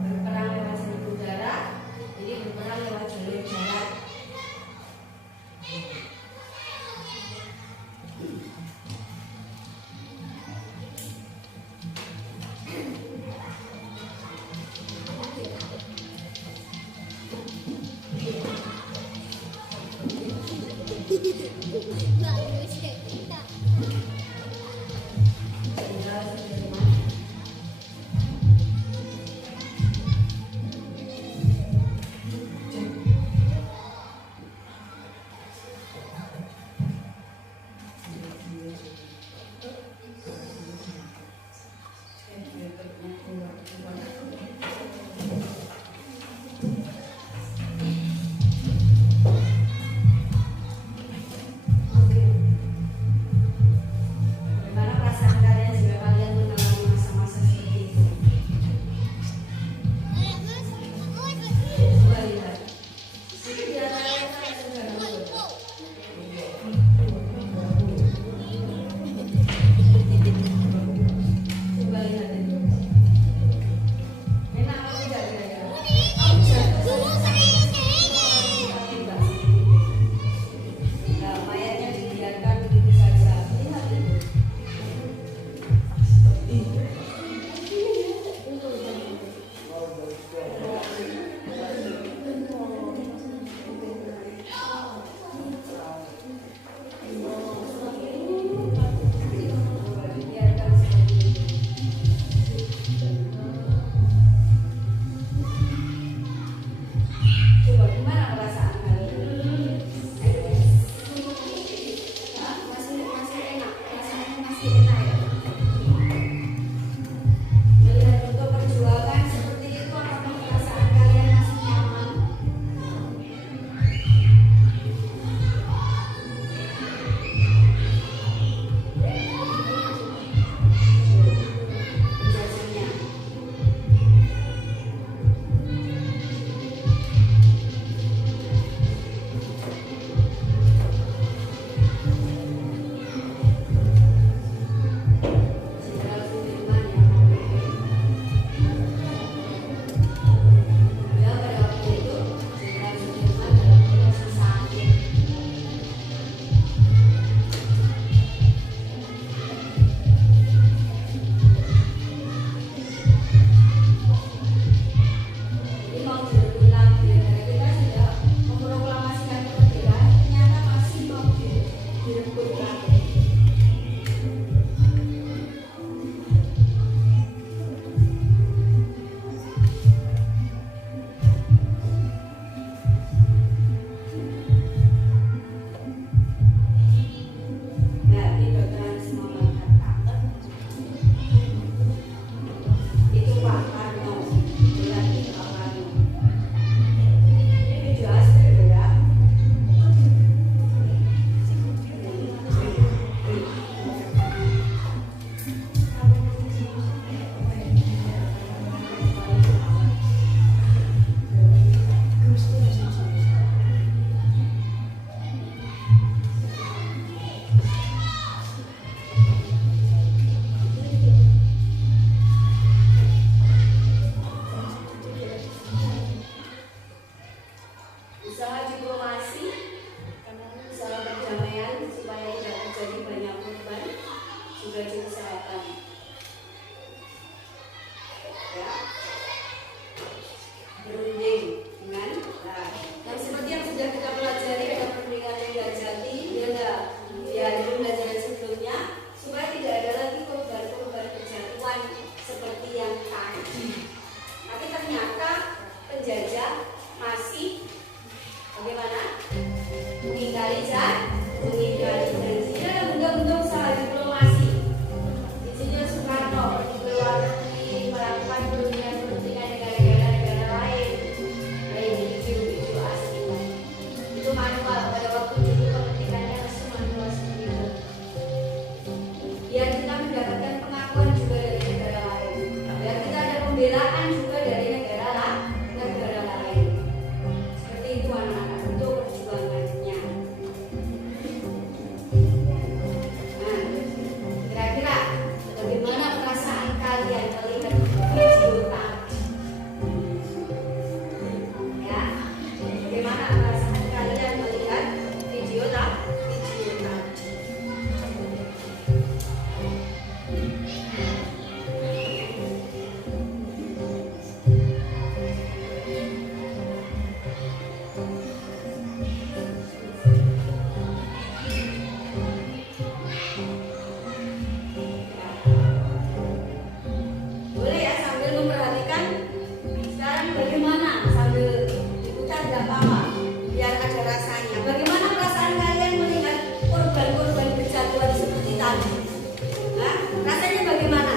Berperang lewat jalur udara, jadi berperang lewat jalur darat. Jenderal Sudirman. Oke. usaha diplomasi, usaha perdamaian supaya tidak terjadi banyak korban juga diusahakan. Ya, berunding dengan yang seperti yang sudah kita pelajari dalam pendidikan yang jati, ya di pelajaran sebelumnya, supaya tidak ada lagi korban-korban kejatuhan seperti yang tadi. Tapi ternyata penjajah masih bagaimana? Mengingkari janji. Ada benda-benda usaha diplomasi. Di sini Soekarno pergi ke luar negeri melakukan perundingan negara-negara lain. Nah, ini video aslinya. Itu manual pada waktu dulu kepentingannya masih manual seperti itu. Biar kita mendapatkan pengakuan juga dari negara lain. Biar kita ada pembelaan juga dari negara lain. Seperti itu anak-anak, untuk perjuangannya. Nah, kira-kira bagaimana perasaan kalian melihat video tadi? Ya, bagaimana perasaan kalian melihat video tadi? Boleh ya sambil memperhatikan sekarang bagaimana, sambil ikutan gak apa-apa biar ada rasanya. Bagaimana perasaan kalian melihat korban-korban kejatuhan seperti tadi? Nah, rasanya bagaimana?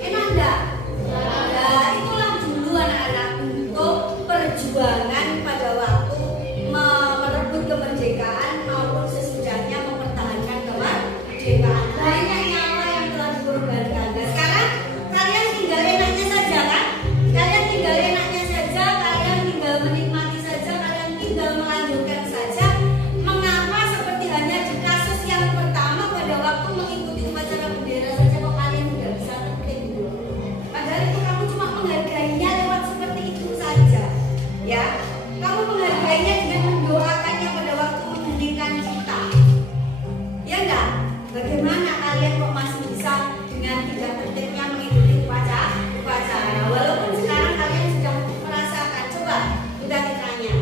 Enak enggak? Nah, itulah dulu anak-anak untuk perjuangan pada waktu merebut kemerdekaan maupun sesudahnya mempertahankan kemerdekaan. Banyak nyawa yang telah dikorbankan. Nah, sekarang kalian tinggal enaknya saja kan? Kalian tinggal enaknya saja, kalian tinggal menikmati saja, kalian tinggal melanjutkan saja. Mengapa seperti hanya di kasus yang pertama pada waktu mengikuti upacara bendera saja kok kalian tidak bisa tertib gitu? Padahal itu kamu cuma menghargainya lewat seperti itu saja, ya. Kamu menghargainya dengan mendoakannya pada waktu mengheningkan kita, ya enggak? Bagaimana kalian kok masih bisa dengan tidak tertibnya mengikuti upacara? Walaupun sekarang kalian sudah merasakan, coba kita ditanya,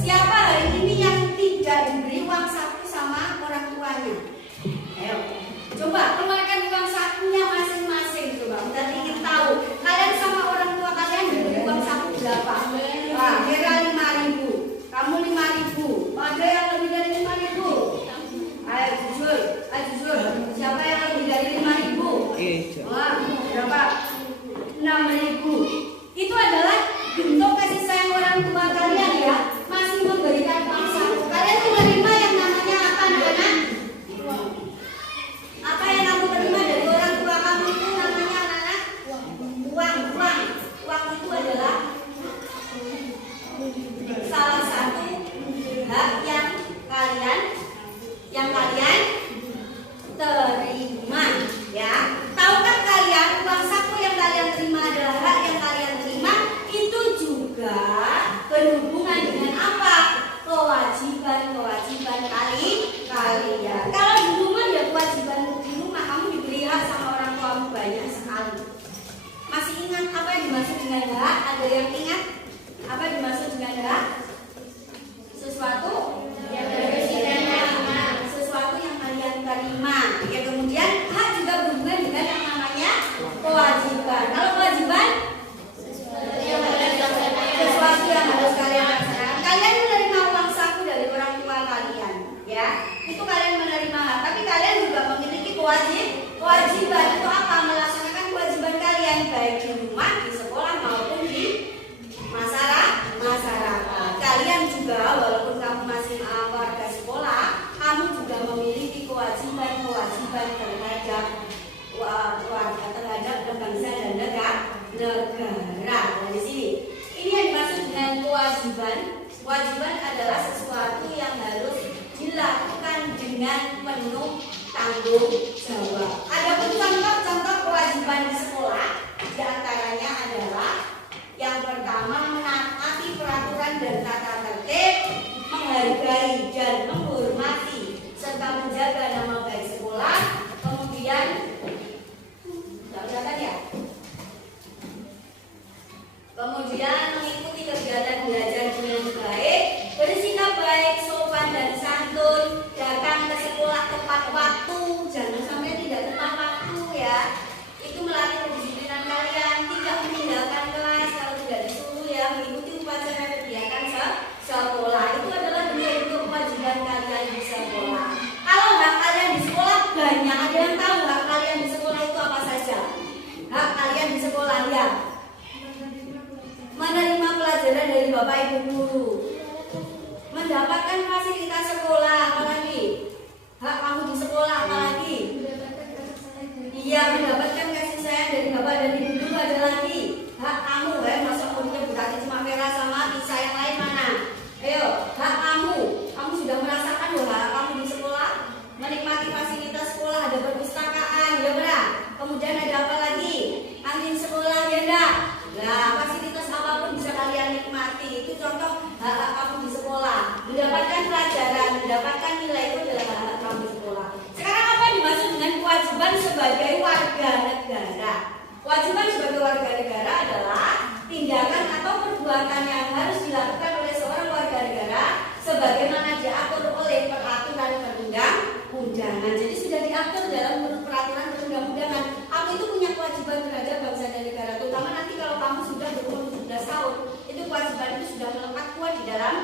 siapa hari ini yang tidak diberi uang saku sama orang tuanya? Ayo, coba keluarkan uang sakunya masing-masing. Coba kita ingin tahu kalian sama orang tua kalian diberi uang saku berapa? Wah, kira 5.000, kamu 5.000, ada yang lebih dari 5.000? Ayo jujur, siapa yang lebih dari 5.000? Wah, berapa? 6.000. Itu adalah bentuk kasih sayang orang tua kalian ya, masih memberikan uang saku. Kalian menerima yang namanya apa anak-anak? Apa yang kamu terima dari orang tua kamu itu namanya anak-anak? Uang itu adalah salah satu hak yang kalian terima, ya. Tahukah kalian uang saku yang kalian terima adalah hak yang kalian terima, itu juga berhubungan dengan apa? Kewajiban kalian. Kalau di rumah ya kewajiban di rumah, kamu diberi hak sama orang tuamu banyak sekali. Masih ingat apa yang dimaksud dengan hak? Ada yang ingat apa yang dimaksud dengan hak? Sesuatu yang terima. Ya, kemudian hak juga berhubungan dengan yang namanya kewajiban. Kalau kewajiban sesuatu yang harus kalian laksanakan. Kalian menerima uang saku dari orang tua kalian, ya. Itu kalian menerima hak, tapi kalian juga memiliki kewajiban. Itu apa? Melaksanakan kewajiban kalian baik di rumah, di sekolah maupun di masyarakat. Kalian juga walaupun kamu masih warga sekolah, kamu juga memiliki kewajiban terhadap warga, terhadap bangsa dan negara. Dari sini, ini yang dimaksud dengan kewajiban. Kewajiban adalah sesuatu yang harus dilakukan dengan penuh tanggung jawab. Adapun contoh kewajiban di sekolah, diantaranya adalah yang pertama menaati peraturan dan tata tertib. menghargai dan menghormati serta menjaga nama baik sekolah. Kemudian kemudian mengikuti kegiatan belajar dengan baik, bersikap baik, sopan dan santun, datang ke sekolah tepat waktu, jangan sampai tidak tepat waktu ya. Itu melatih kedisiplinan kalian, tidak meninggalkan kelas kalau tidak disuruh ya, mengikuti upacara kegiatan sekolah. Itu adalah bentuk kewajiban kalian di sekolah. Kalau hak kalian di sekolah banyak, ada yang tahu hak kalian di sekolah itu apa saja? Hak kalian di sekolah ya, menerima pelajaran dari bapak ibu guru, mendapatkan fasilitas sekolah, apalagi hak kamu di sekolah, apalagi iya mendapatkan kasih sayang dari bapak dan ibu guru. Ada lagi hak kamu, masa kemudian bukan cuma merah sama Isa, yang lain mana? Ayo, hak kamu sudah merasakan loh hak kamu di sekolah, menikmati fasilitas sekolah, ada perpustakaan, ya benar. Kemudian ada apa lagi? Kantin sekolah, ya enggak? Nah, fasilitas apapun bisa kalian nikmati. Itu contoh hak kamu di sekolah. Mendapatkan pelajaran, mendapatkan nilai, itu adalah hak kamu di sekolah. Sekarang apa dimaksud dengan kewajiban sebagai warga negara? Kewajiban sebagai warga negara adalah tindakan atau perbuatan yang harus dilakukan oleh seorang warga negara sebagaimana diatur oleh peraturan perundang-undangan. Jadi sudah diatur dalam peraturan perundang-undangan. Aku itu punya kewajiban terhadap bangsa dan negara, terutama nanti kalau kamu sudah berumur 17 tahun, itu kewajiban itu sudah melekat kuat di dalam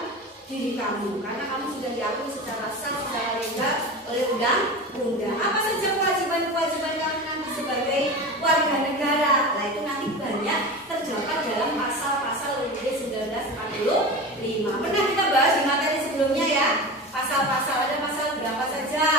diri kamu, karena kamu sudah diakui secara sah, secara legal oleh undang-undang. Apa saja kewajiban-kewajiban kamu nanti sebagai warga negara? Nah itu nanti banyak terdapat dalam pasal-pasal UUD 1945. Pernah kita bahas di materi sebelumnya ya, pasal-pasal. Ada pasal berapa saja?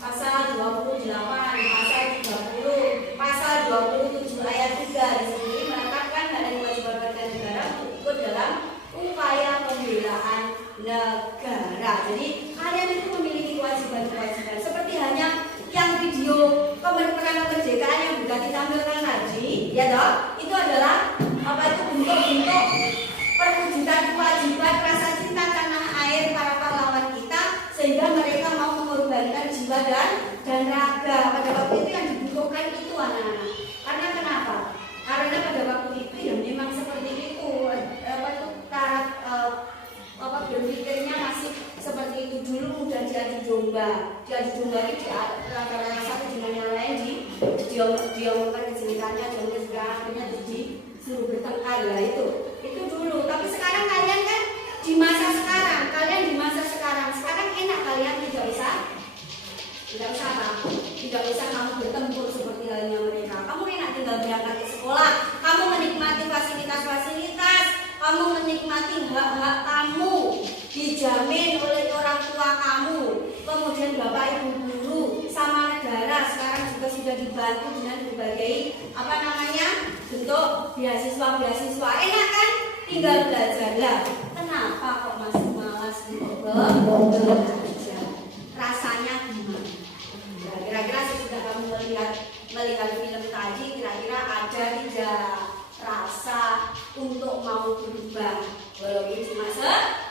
Pasal 28, pasal 30, pasal 27 ayat 3 di sini menetapkan hak dan kewajiban warga negara untuk ikut dalam upaya pembelaan negara. Jadi kalian itu memiliki kewajiban-kewajiban seperti hanya yang video kemerdekaan kemerdekaan yang sudah ditampilkan tadi, ya toh? Itu adalah apa itu bentuk-bentuk perwujudan kewajiban rasa cinta tanah air para pahlawan kita, sehingga mereka mau mengorbankan jiwa dan raga. Pada waktu itu yang dibutuhkan itu anak-anak. Karena kenapa? Karena pada waktu itu ya memang seperti itu. Berpikirnya masih seperti itu. Dulu mudah diadu domba. Diadu domba itu antara satu dengan yang lain diomongkan kesulitannya, akhirnya disuruh bertengkar lah itu dulu. Tapi sekarang kalian kan di masa sekarang, sekarang enak, kalian tidak usah apa? Tidak usah kamu bertempur seperti halnya mereka. Kamu enak tinggal berangkat ke sekolah, kamu menikmati fasilitas-fasilitas, kamu menikmati hak-hak kamu, dijamin oleh orang tua kamu. Kemudian bapak ibu guru sama negara sekarang juga sudah dibantu dengan berbagai bentuk beasiswa. Enak kan? Tinggal belajar lah. Kenapa kok masih malas belajar? Rasanya gimana? Kira-kira sesudah kamu melihat film tadi, kira-kira ada tidak rasa untuk mau berubah, walaupun cuma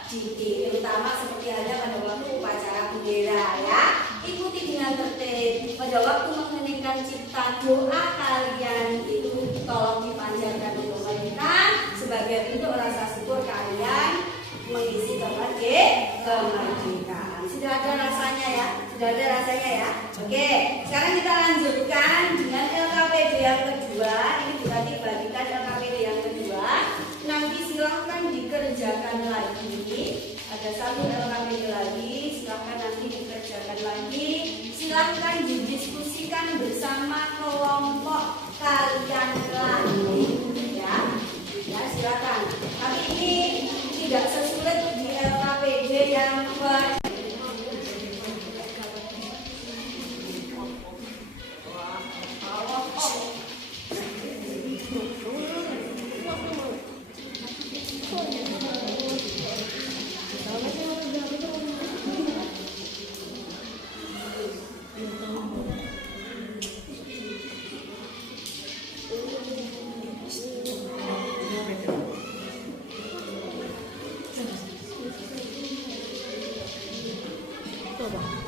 sedikit, terutama seperti halnya pada waktu upacara bendera ya. Ikuti dengan tertib. Pada waktu mengheningkan cipta, doa kalian itu tolong dipanjatkan untuk mereka sebagai bentuk rasa syukur kalian mengisi kemerdekaan. Sudah ada rasanya ya? Oke, sekarang kita lanjutkan dengan LKPD yang kedua. Ini juga dibagikan LKPD yang kedua. Nanti silahkan dikerjakan lagi. Ada satu LKPD lagi, silahkan nanti dikerjakan lagi. Silahkan didiskusikan bersama kelompok kalian lagi, ya silakan. Tapi ini tidak sesulit di LKPD yang kedua. Coba.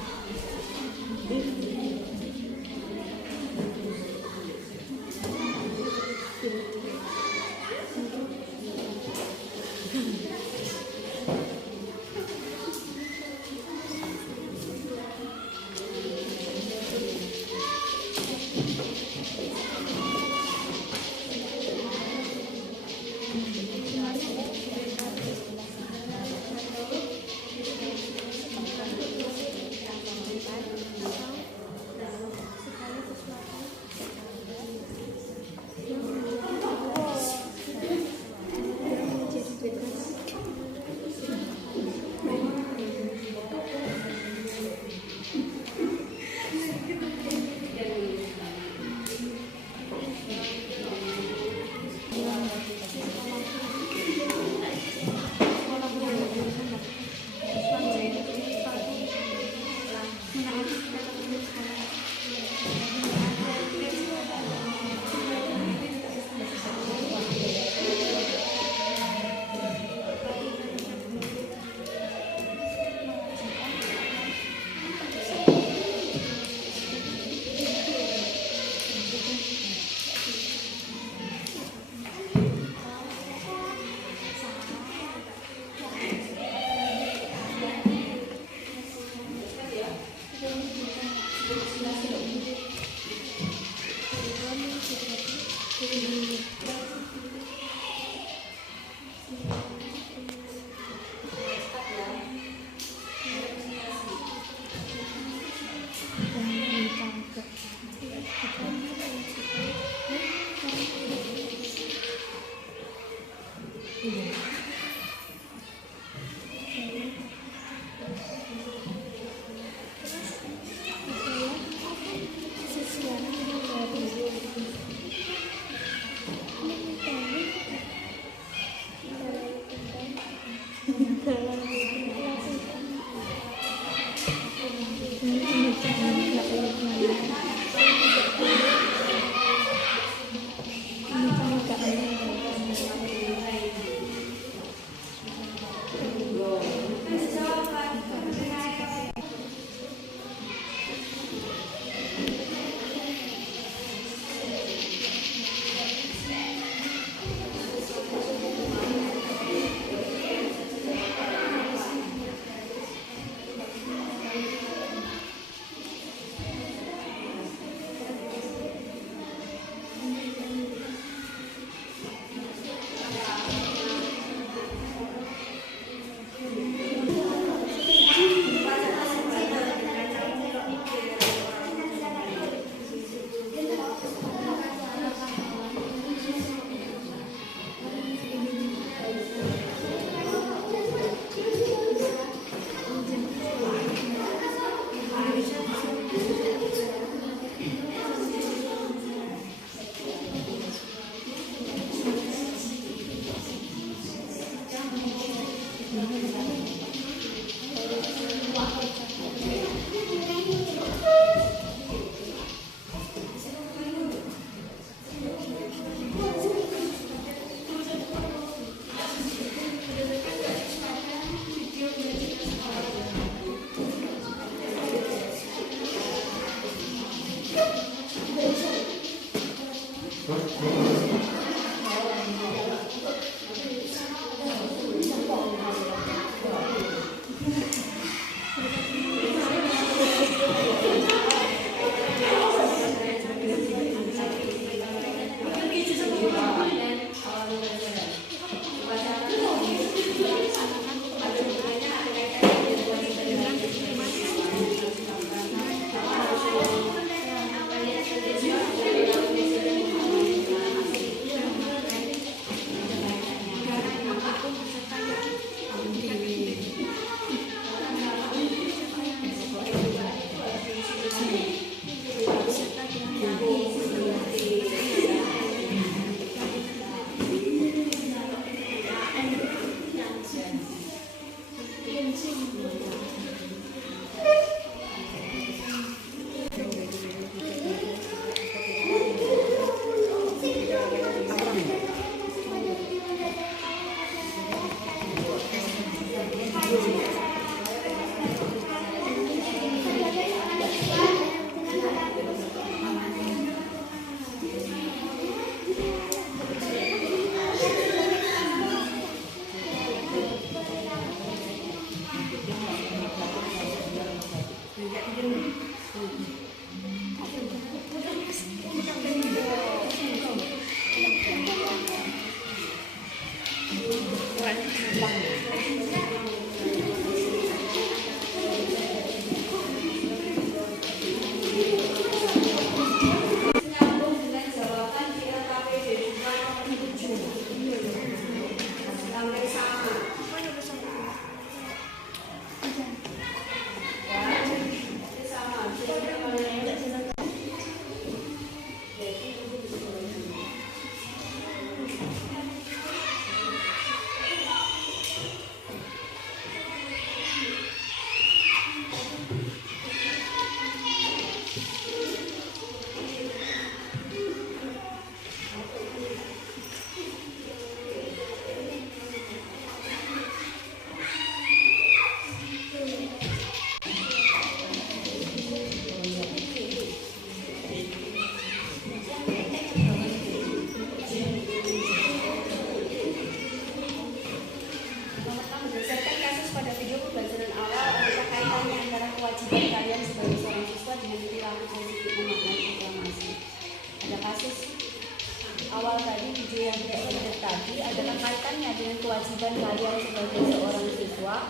keseharian sebagai seorang siswa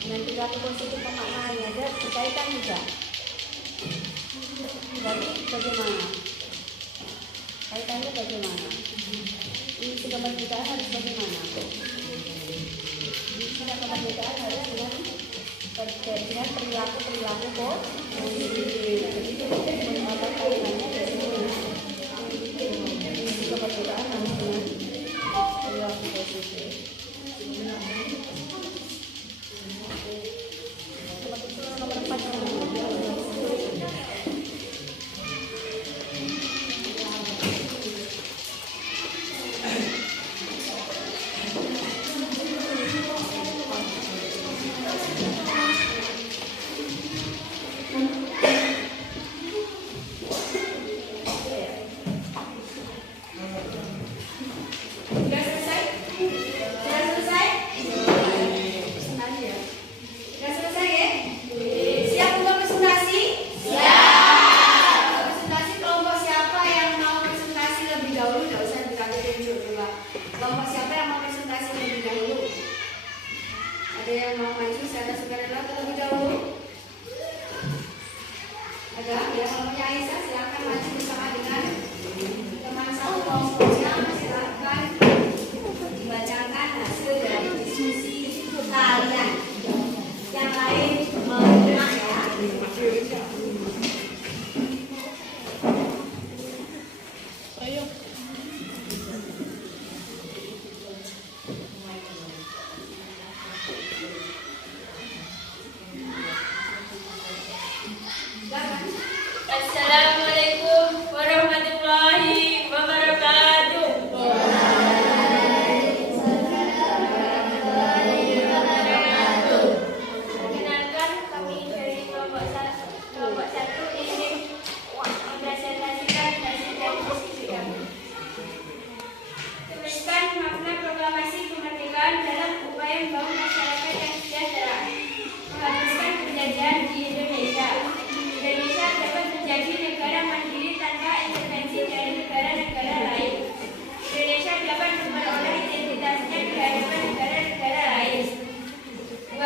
dengan perilaku positif pemaknaannya ada berkaitan juga. Jadi bagaimana? Kaitannya bagaimana? Misi kemerdekaan harus bagaimana? Misi kemerdekaan harus dengan perilaku-perilaku positif. Apa kaitannya dari misi kemerdekaan harus dengan perilaku positif. Nomor 4. Kelompok siapa yang mau presentasi lebih dahulu? Ada yang mau maju secara sukarela terlebih dahulu? Ada? Ya, kelompoknya Aisyah silakan maju bersama dengan teman satu kelompoknya. Silakan dibacakan hasil dari diskusi kalian. Yang lain mendengar ya. Assalamualaikum warahmatullahi wabarakatuh. Perkenalkan, kami dari kelompok 1 ingin mempresentasikan hasil dari diskusi kami. Tuliskan makna proklamasi kemerdekaan dalam upaya membangun masyarakat yang sejahtera, menghapuskan penjajahan di Indonesia. Indonesia dapat menjadi negara mandiri tanpa intervensi dari negara-negara lain. Indonesia dapat memperoleh identitasnya di hadapan negara-negara lain. 2.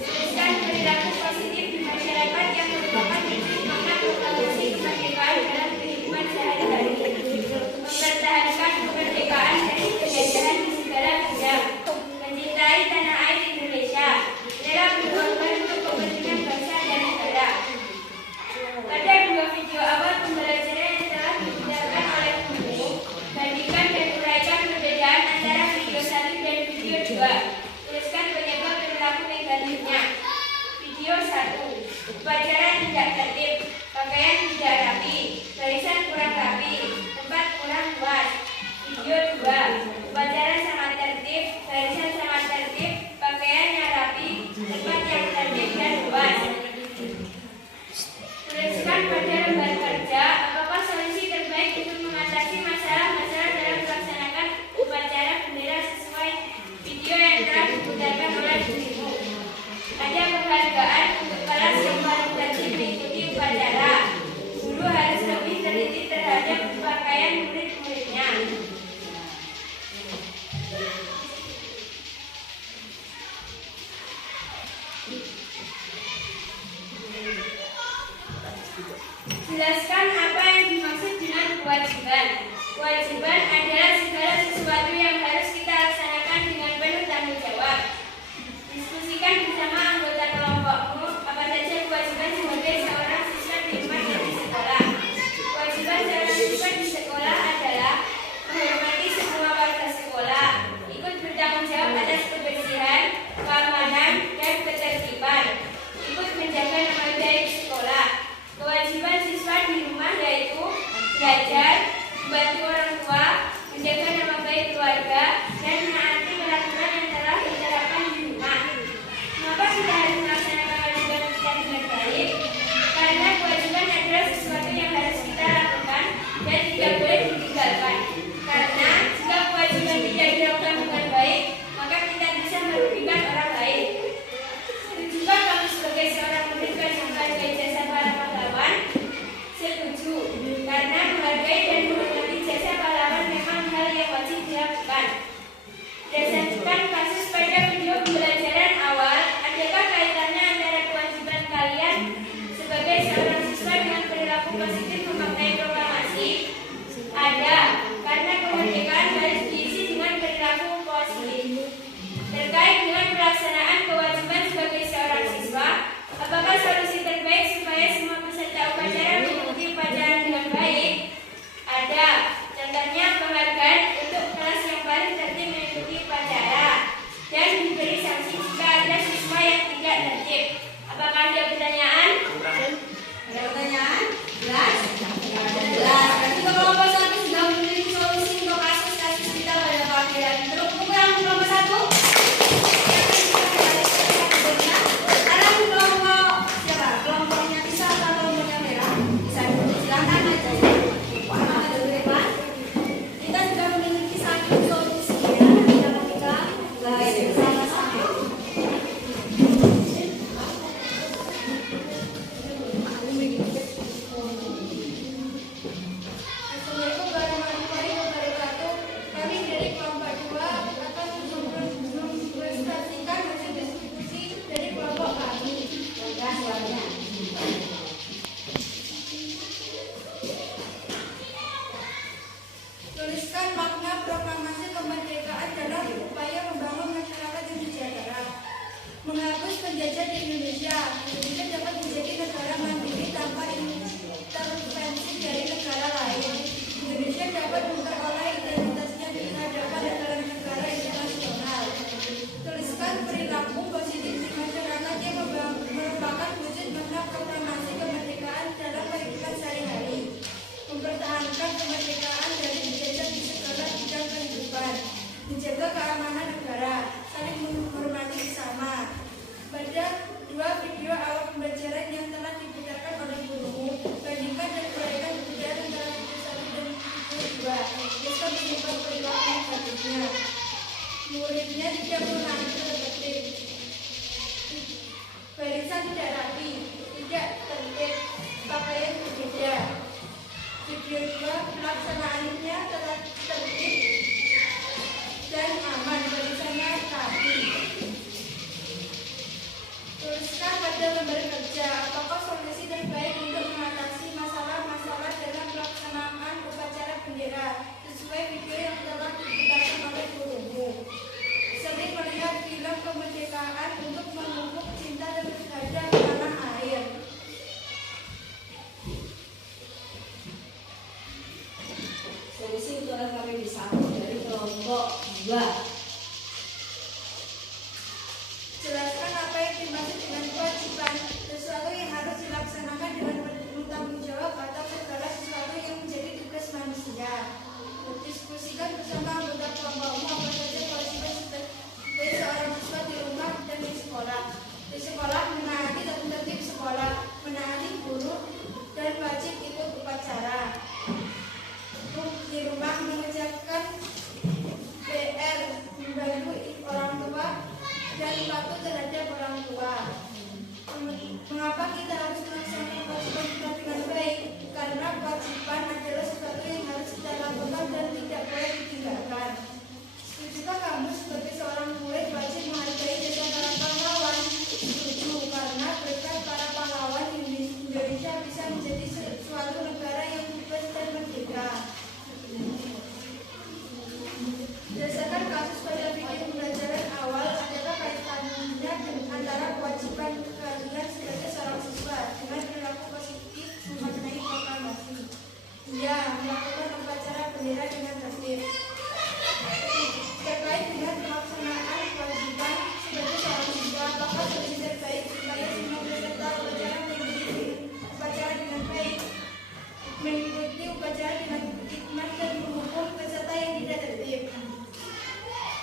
Tuliskan perilaku positif di masyarakat yang merupakan inti makna proklamasi kemerdekaan dalam kehidupan sehari-hari. Mempertahankan kemerdekaan dari penjajahan di segala bidang. Mencintai tanah air Indonesia. Rela berkorban untuk kepentingan bangsa dan negara. Pada 2 video awal pembelajaran yang telah didengarkan oleh guru, bandingkan dan uraikan perbedaan antara video 1 dan video 2. Tuliskan penyebab perilaku negatifnya. Video 1. Upacara tidak tertib, pakaian tidak rapi, barisan kurang rapi, tempat kurang luas. Video 2. Upacara sangat tertib, barisan sangat tertib, pakaiannya rapi, tempat yang tertib dan luas. Tuliskan pada lembar kerja apakah solusi terbaik untuk mengatasi masalah-masalah dalam melaksanakan upacara bendera sesuai video yang telah diputarkan oleh guru. Ada penghargaan untuk kelas yang paling tertib mengikuti upacara. Guru harus lebih teliti terhadap pakaian murid-muridnya. Jelaskan apa yang dimaksud dengan kewajiban. Kewajiban adalah segala sesuatu yang harus kita laksanakan dengan penuh tanggung jawab. Diskusikan bersama anggota kelompokmu apa saja kewajiban sebagai seorang siswa di rumah dan di sekolah. Kewajiban seorang siswa di sekolah adalah menghormati semua warga sekolah, ikut bertanggung jawab atas kebersihan, keamanan, dan ketertiban, ikut menjaga nama baik sekolah. Kewajiban siswa di rumah yaitu belajar, membantu orang tua, menjaga nama baik keluarga, menghapus penjajah di Indonesia. Indonesia dapat menjadi negara mandiri tanpa intervensi dari negara lain. Indonesia dapat memperoleh identitasnya di hadapan negara-negara internasional. Tuliskan perilaku positif di masyarakat yang merupakan wujud makna proklamasi kemerdekaan dalam kehidupan sehari-hari. Mempertahankan kemerdekaan dari dijajah di segala bidang kehidupan. Menjaga keamanan negara, saling menghormati sesama. Pada 2 video awal pembelajaran yang telah diputarkan oleh gurumu, bandingkan dan uraikan perbedaan antara video 1 dan video 2. Bisa menyimpan perilaku negatifnya. Muridnya tidak mengalami tertib. Barisan tidak rapi, tidak tertib, pakaian berbeda. Video 2 pelaksanaannya telah tertib dan aman, barisannya rapi. Tuliskan pada lembar kerja, apakah solusi terbaik untuk mengatasi masalah-masalah dalam pelaksanaan upacara bendera sesuai video yang telah diputarkan oleh gurumu. Sering melihat film kemerdekaan untuk memupuk cinta terhadap tanah air. Solusi untuk kami bisa dari kelompok 2. Jelaskan apa yang dimaksud dengan kewajiban, sesuatu yang harus dilaksanakan dengan penuh tanggung jawab atau segala sesuatu yang menjadi tugas manusia. Diskusikan bersama anggota kelompokmu apa saja kewajiban sebagai seorang siswa di rumah dan di sekolah. Di sekolah menaati tertib sekolah, menaati guru, dan wajib ikut upacara. Di rumah mengerjakan PR, membantu orang tua, dan patuh terhadap orang tua. Mengapa kita harus melaksanakan kewajiban kita dengan baik? Karena kewajiban adalah sesuatu yang harus kita lakukan dan tidak boleh ditinggalkan. Setujukah kamu sebagai seorang murid wajib menghargai jasa para pahlawan? Setuju, karena berkat para pahlawan Indonesia bisa menjadi suatu negara yang bebas dan merdeka. Berdasarkan kasus pada video pembelajaran awal, adakah kaitannya antara kewajiban kalian sebagai seorang siswa dengan perilaku positif memaknai proklamasi? Ya, melakukan upacara bendera dengan tertib. Terkait dengan pelaksanaan kewajiban sebagai seorang siswa, apakah solusi terbaik supaya semua peserta upacara dengan baik, mengikuti upacara dengan hikmat dan menghukum peserta yang tidak tertib?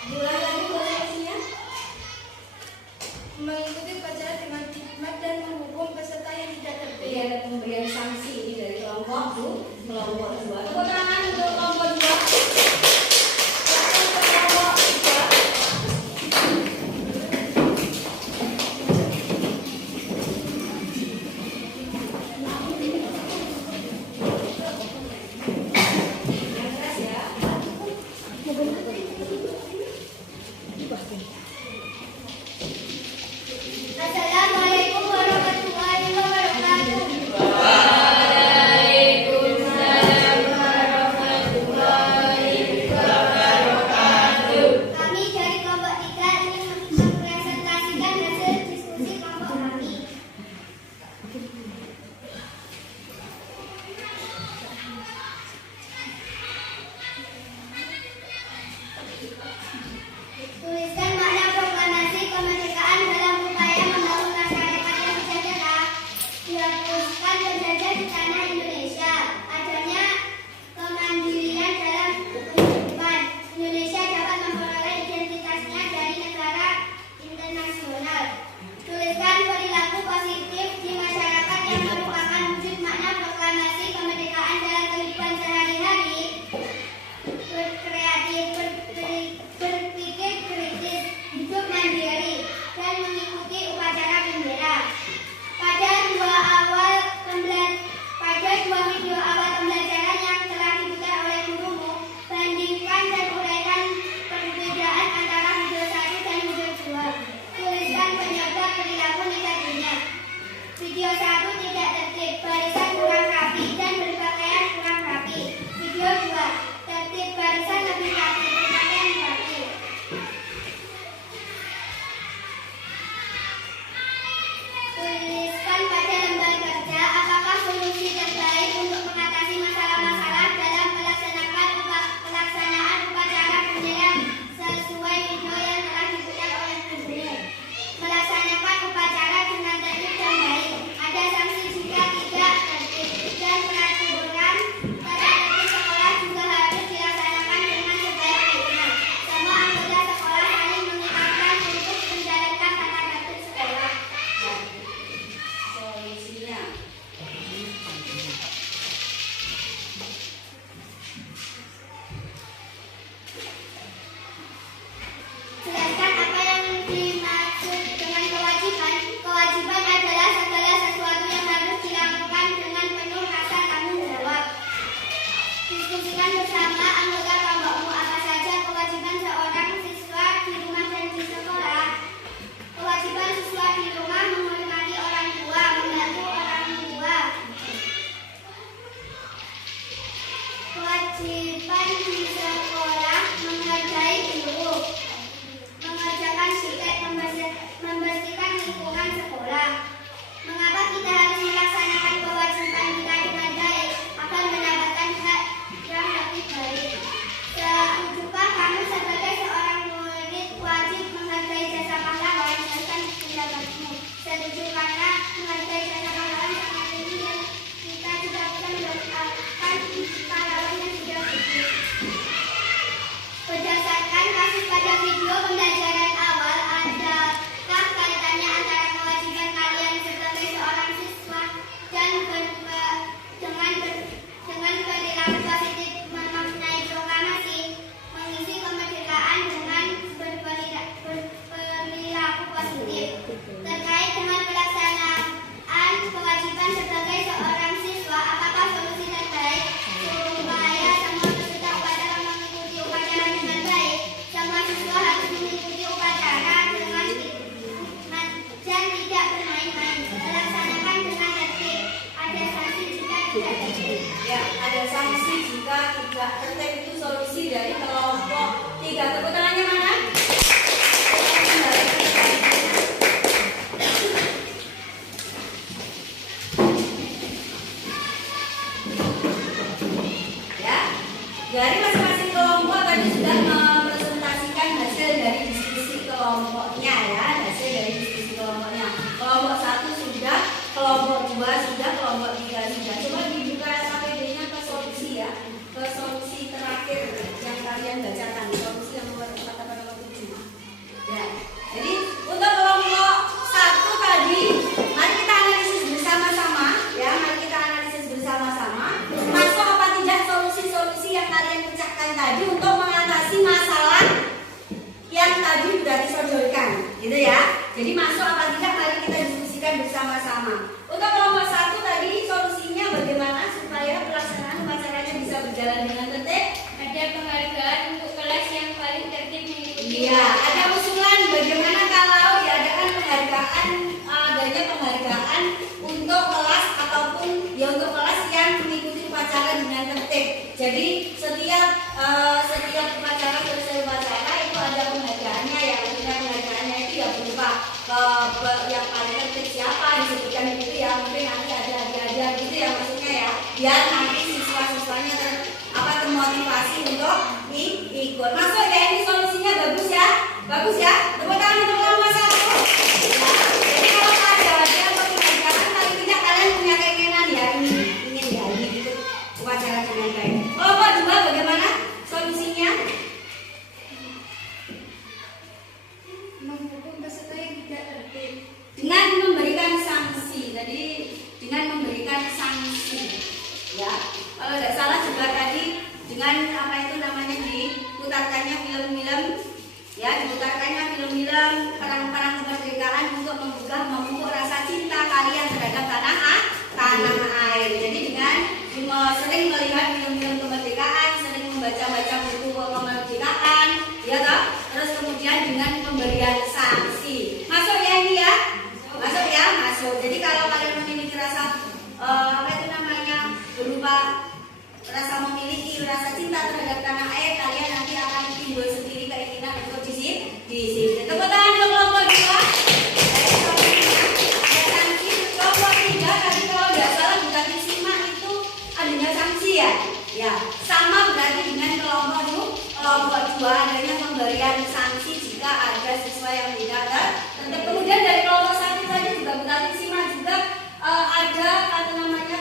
Mulai lagi prosesnya. Mengikuti upacara dengan hikmat dan menghukum peserta yang tidak tertib. Jadi ada pemberian sanksi ini dari kelompok 2. Tepuk tangan untuk kelompok 2. Assalamualaikum warahmatullahi wabarakatuh. Waalaikumsalam warahmatullahi Melaksanakan dengan tertib. Ada sanksi jika tidak tertib. Ya, ada sanksi jika tidak tertib. Itu solusi dari kelompok 3. Tepuk tangannya mana? Ya, dari masing-masing kelompok tadi sudah mempresentasikan hasil dari diskusi kelompoknya ya, hasil dari diskusi kelompoknya. Kelompok 1 sudah, kelompok 2 sudah, kelompok 3 sudah. Coba dibuka KPD-nya ke solusi ya, ke solusi terakhir yang kalian bacakan, solusi yang nomor 4 pada nomor 7. Ya, jadi untuk kelompok 1 tadi, mari kita analisis bersama-sama ya, mari kita analisis bersama-sama. Masuk apa tidak solusi-solusi yang kalian pecahkan tadi untuk mengatasi masalah yang tadi sudah disodorkan, gitu ya. Jadi masuk apa tidak, mari kita diskusikan bersama-sama. Untuk kelompok 1 tadi solusinya bagaimana supaya pelaksanaan upacaranya bisa berjalan dengan tertib? Ada penghargaan untuk kelas yang paling tertib mengikuti. Iya, ada usulan bagaimana kalau diadakan penghargaan, adanya penghargaan untuk kelas ataupun ya untuk kelas yang mengikuti upacara dengan tertib. Jadi setiap upacara, selesai upacara itu ada penghargaannya ya. Maksudnya penghargaannya itu ya berupa yang paling tertib siapa disebutkan gitu ya. Mungkin nanti ada hadiah gitu ya maksudnya ya. Biar nanti siswa-siswanya termotivasi untuk ikut. Masuk ya, ini solusinya bagus ya. Bagus ya. Tepuk tangan untuk kelompok 1. Ya. Jadi kalau ada penghargaan paling tidak kalian punya keinginan ya ingin ya ikut upacara dengan baik. Kelompok 2 bagaimana solusinya? Menghukum peserta yang tidak tertib. Dengan memberikan sanksi. Tadi dengan memberikan sanksi. Ya. Kalau tidak salah juga tadi dengan apa itu namanya diputarkannya film-film ya, diputarkannya film-film perang-perang kemerdekaan untuk memupuk rasa cinta kalian terhadap tanah air. Jadi dengan sering melihat film-film kemerdekaan, sering membaca-baca buku kemerdekaan, ya toh? Terus kemudian dengan pemberian sanksi. Masuk ya ini ya? Masuk ya? Masuk. Jadi kalau kalian memiliki rasa apa itu namanya berupa rasa memiliki rasa cinta terhadap tanah air, kalian nanti akan timbul sendiri keinginan untuk di sini. Tepuk tangan untuk kelompok 2. Ada sanksi. Kelompok 3 tadi kalau tidak salah bukan disimak itu adanya sanksi ya. Ya, sama berarti dengan kelompok 2 adanya pemberian sanksi jika ada siswa yang tidak tertib. Kemudian dari kelompok 1 tadi juga bukan disimak juga ada apa namanya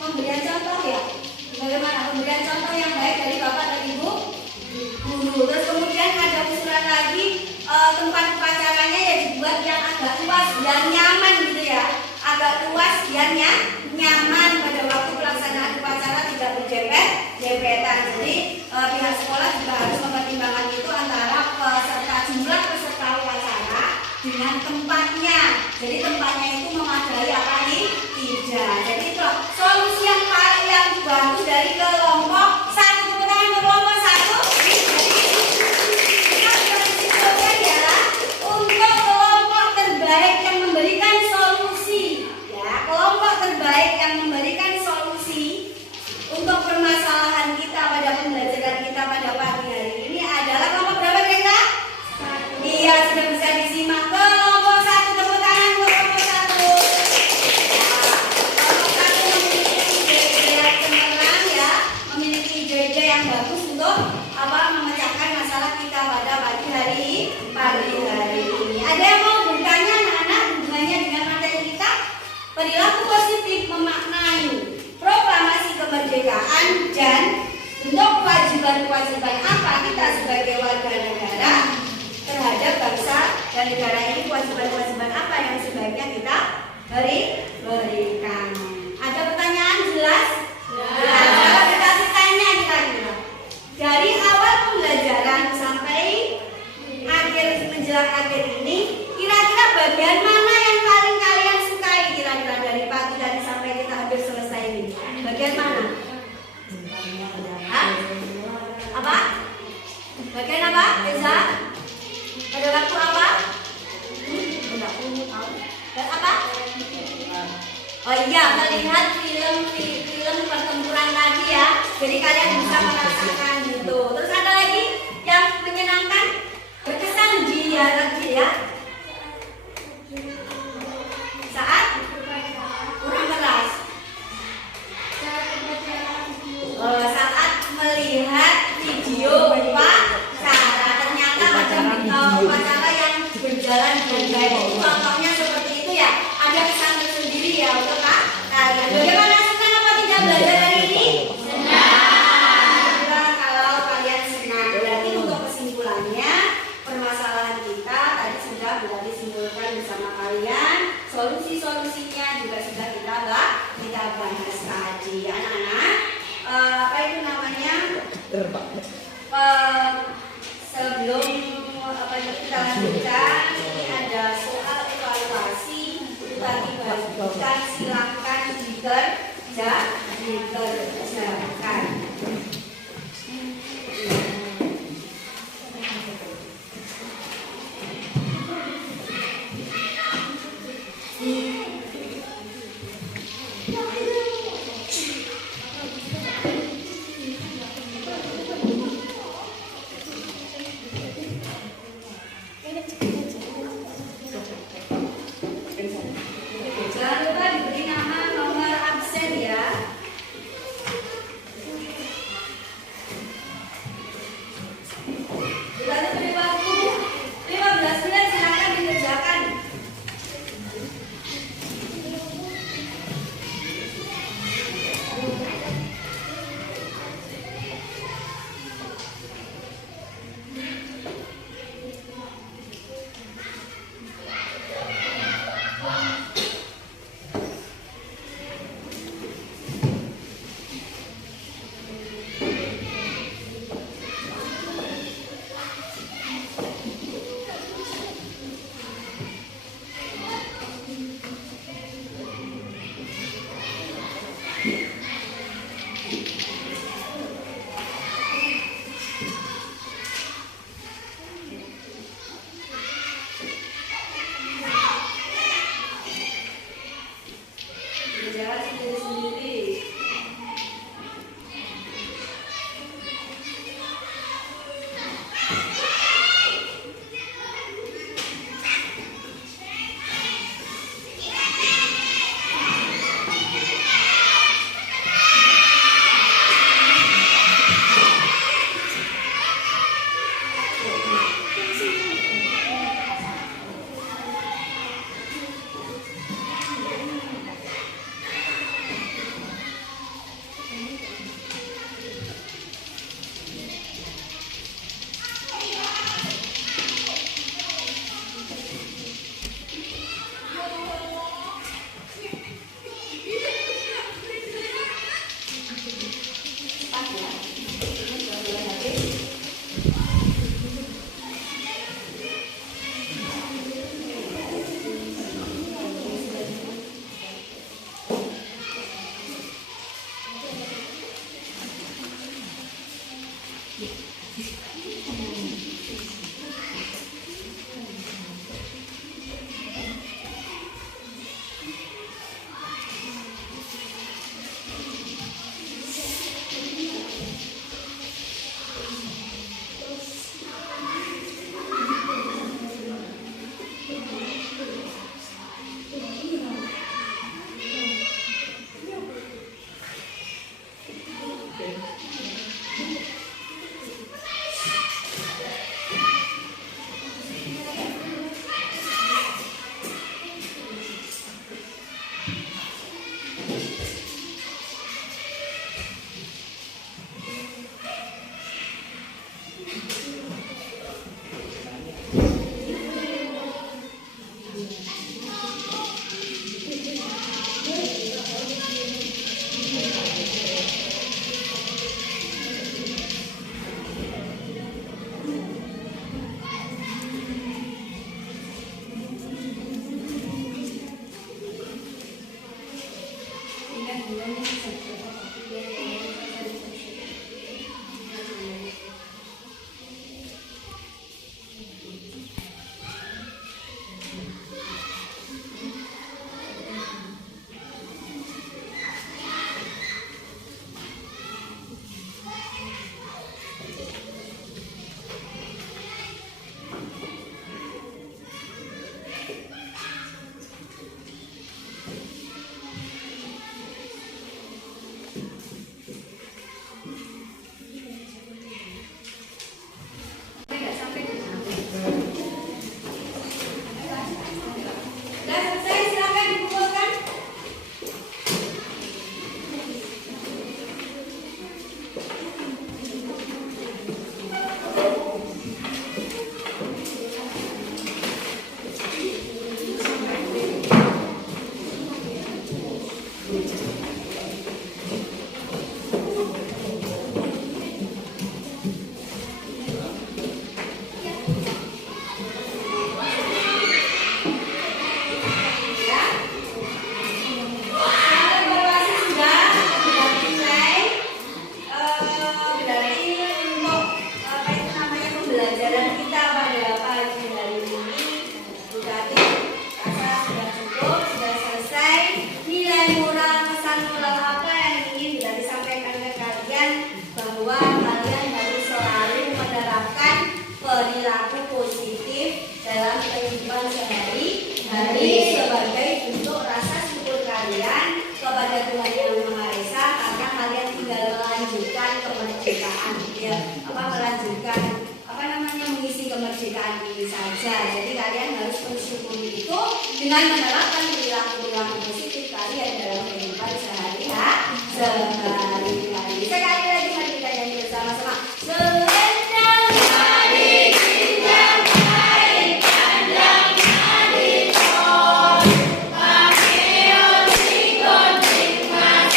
pemberian contoh ya. Bagaimana pemberian contoh yang baik dari Bapak dan Ibu guru. Terus kemudian ada usulan lagi tempat upacaranya ya dibuat yang agak luas dan nyaman gitu ya. Agak luas dan nyaman pada waktu pelaksanaan upacara tidak berjepet-jepetan. Jadi pihak sekolah juga harus mempertimbangkan itu antara jumlah peserta upacara dengan tempatnya. Jadi tempatnya itu memadai apa nih? Tidak. Jadi itu solusi yang bagus dari kelompok 1. Tepuk tangan untuk kelompok 1. Kita sudah disimpulkan ya untuk kelompok terbaik yang memberikan solusi. Ya, kelompok terbaik yang memberikan solusi untuk permasalahan kita pada pembelajaran kita pada pagi hari ini adalah kelompok berapa kira-kira? Iya, sudah bisa disimak. Kelompok 1. Tepuk tangan untuk kelompok 1. Memiliki ide-ide yang bagus untuk memecahkan masalah kita pada pagi hari ini. Ada yang mau bertanya anak-anak hubungannya dengan materi kita? Perilaku positif memaknai proklamasi kemerdekaan dan bentuk kewajiban-kewajiban apa kita sebagai warga negara terhadap bangsa dan negara ini, kewajiban-kewajiban apa yang sebaiknya kita berikan. Ada pertanyaan jelas? Kalau kita tanya kira-kira dari awal pembelajaran sampai menjelang akhir ini, kira-kira bagian mana yang paling kalian sukai kira-kira dari pagi tadi sampai kita hampir selesai ini? Bagian mana? Hah? Apa? Bagian apa? Reza? Pada waktu apa? Dan apa? Oh iya, melihat film pertempuran tadi ya. Jadi kalian bisa merasakan gitu. Terus ada lagi yang menyenangkan, berkesan di hati ya. Saat kurang keras. Saat melihat video Pak Sarah, ternyata macam upacara yang berjalan dengan baik. Contohnya seperti itu ya. Ada kesan tersendiri ya untuk kalian. Bagaimana, senang apa tidak belajar hari ini? Senang. Kalau kalian senang, berarti untuk kesimpulannya permasalahan kita tadi sudah disimpulkan bersama kalian. Solusi-solusinya juga sudah kita bahas tadi, anak-anak. Apa itu namanya? Sebelum kita lanjutkan, ini ada soal evaluasi. Itu tadi bagikan, silakan dikerjakan. Jadi sebagai bentuk rasa syukur kalian kepada Tuhan Yang Maha Esa karena kalian tinggal melanjutkan kemerdekaan, ya, melanjutkan mengisi kemerdekaan ini saja. Jadi kalian harus mensyukuri itu dengan menerapkan perilaku-perilaku positif kalian dalam kehidupan sehari-hari. Sekali lagi mari kita nyanyi bersama-sama. Selendang hari indah baik pandang hari pon makeo sikon sikmas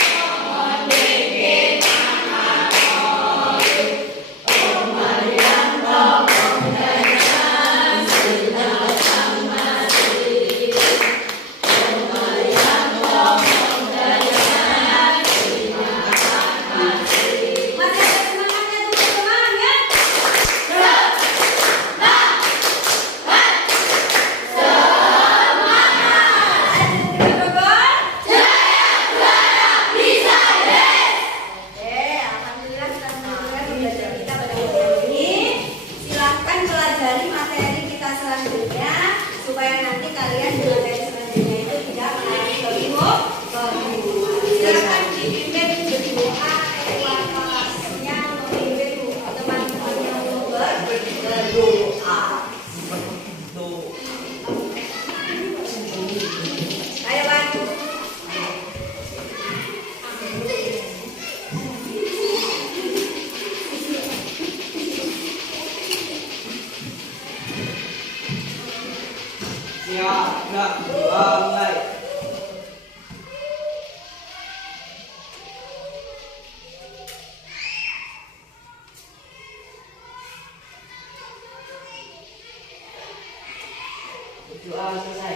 on deket mahakon omar yang tokong danang senang sama sih omar yang tokong danang terima kasih. Masih ada semangatnya teman-teman ya? Silahkan pelajari materi kita selanjutnya supaya nanti kalian di materi selanjutnya itu tidak mengalami kebingungan. Silahkan dipimpin berdoa keluar kelasnya, memimpin teman-temannya untuk berdoa. Ayo bantu. Siap, gerak, mulai. Doa selesai.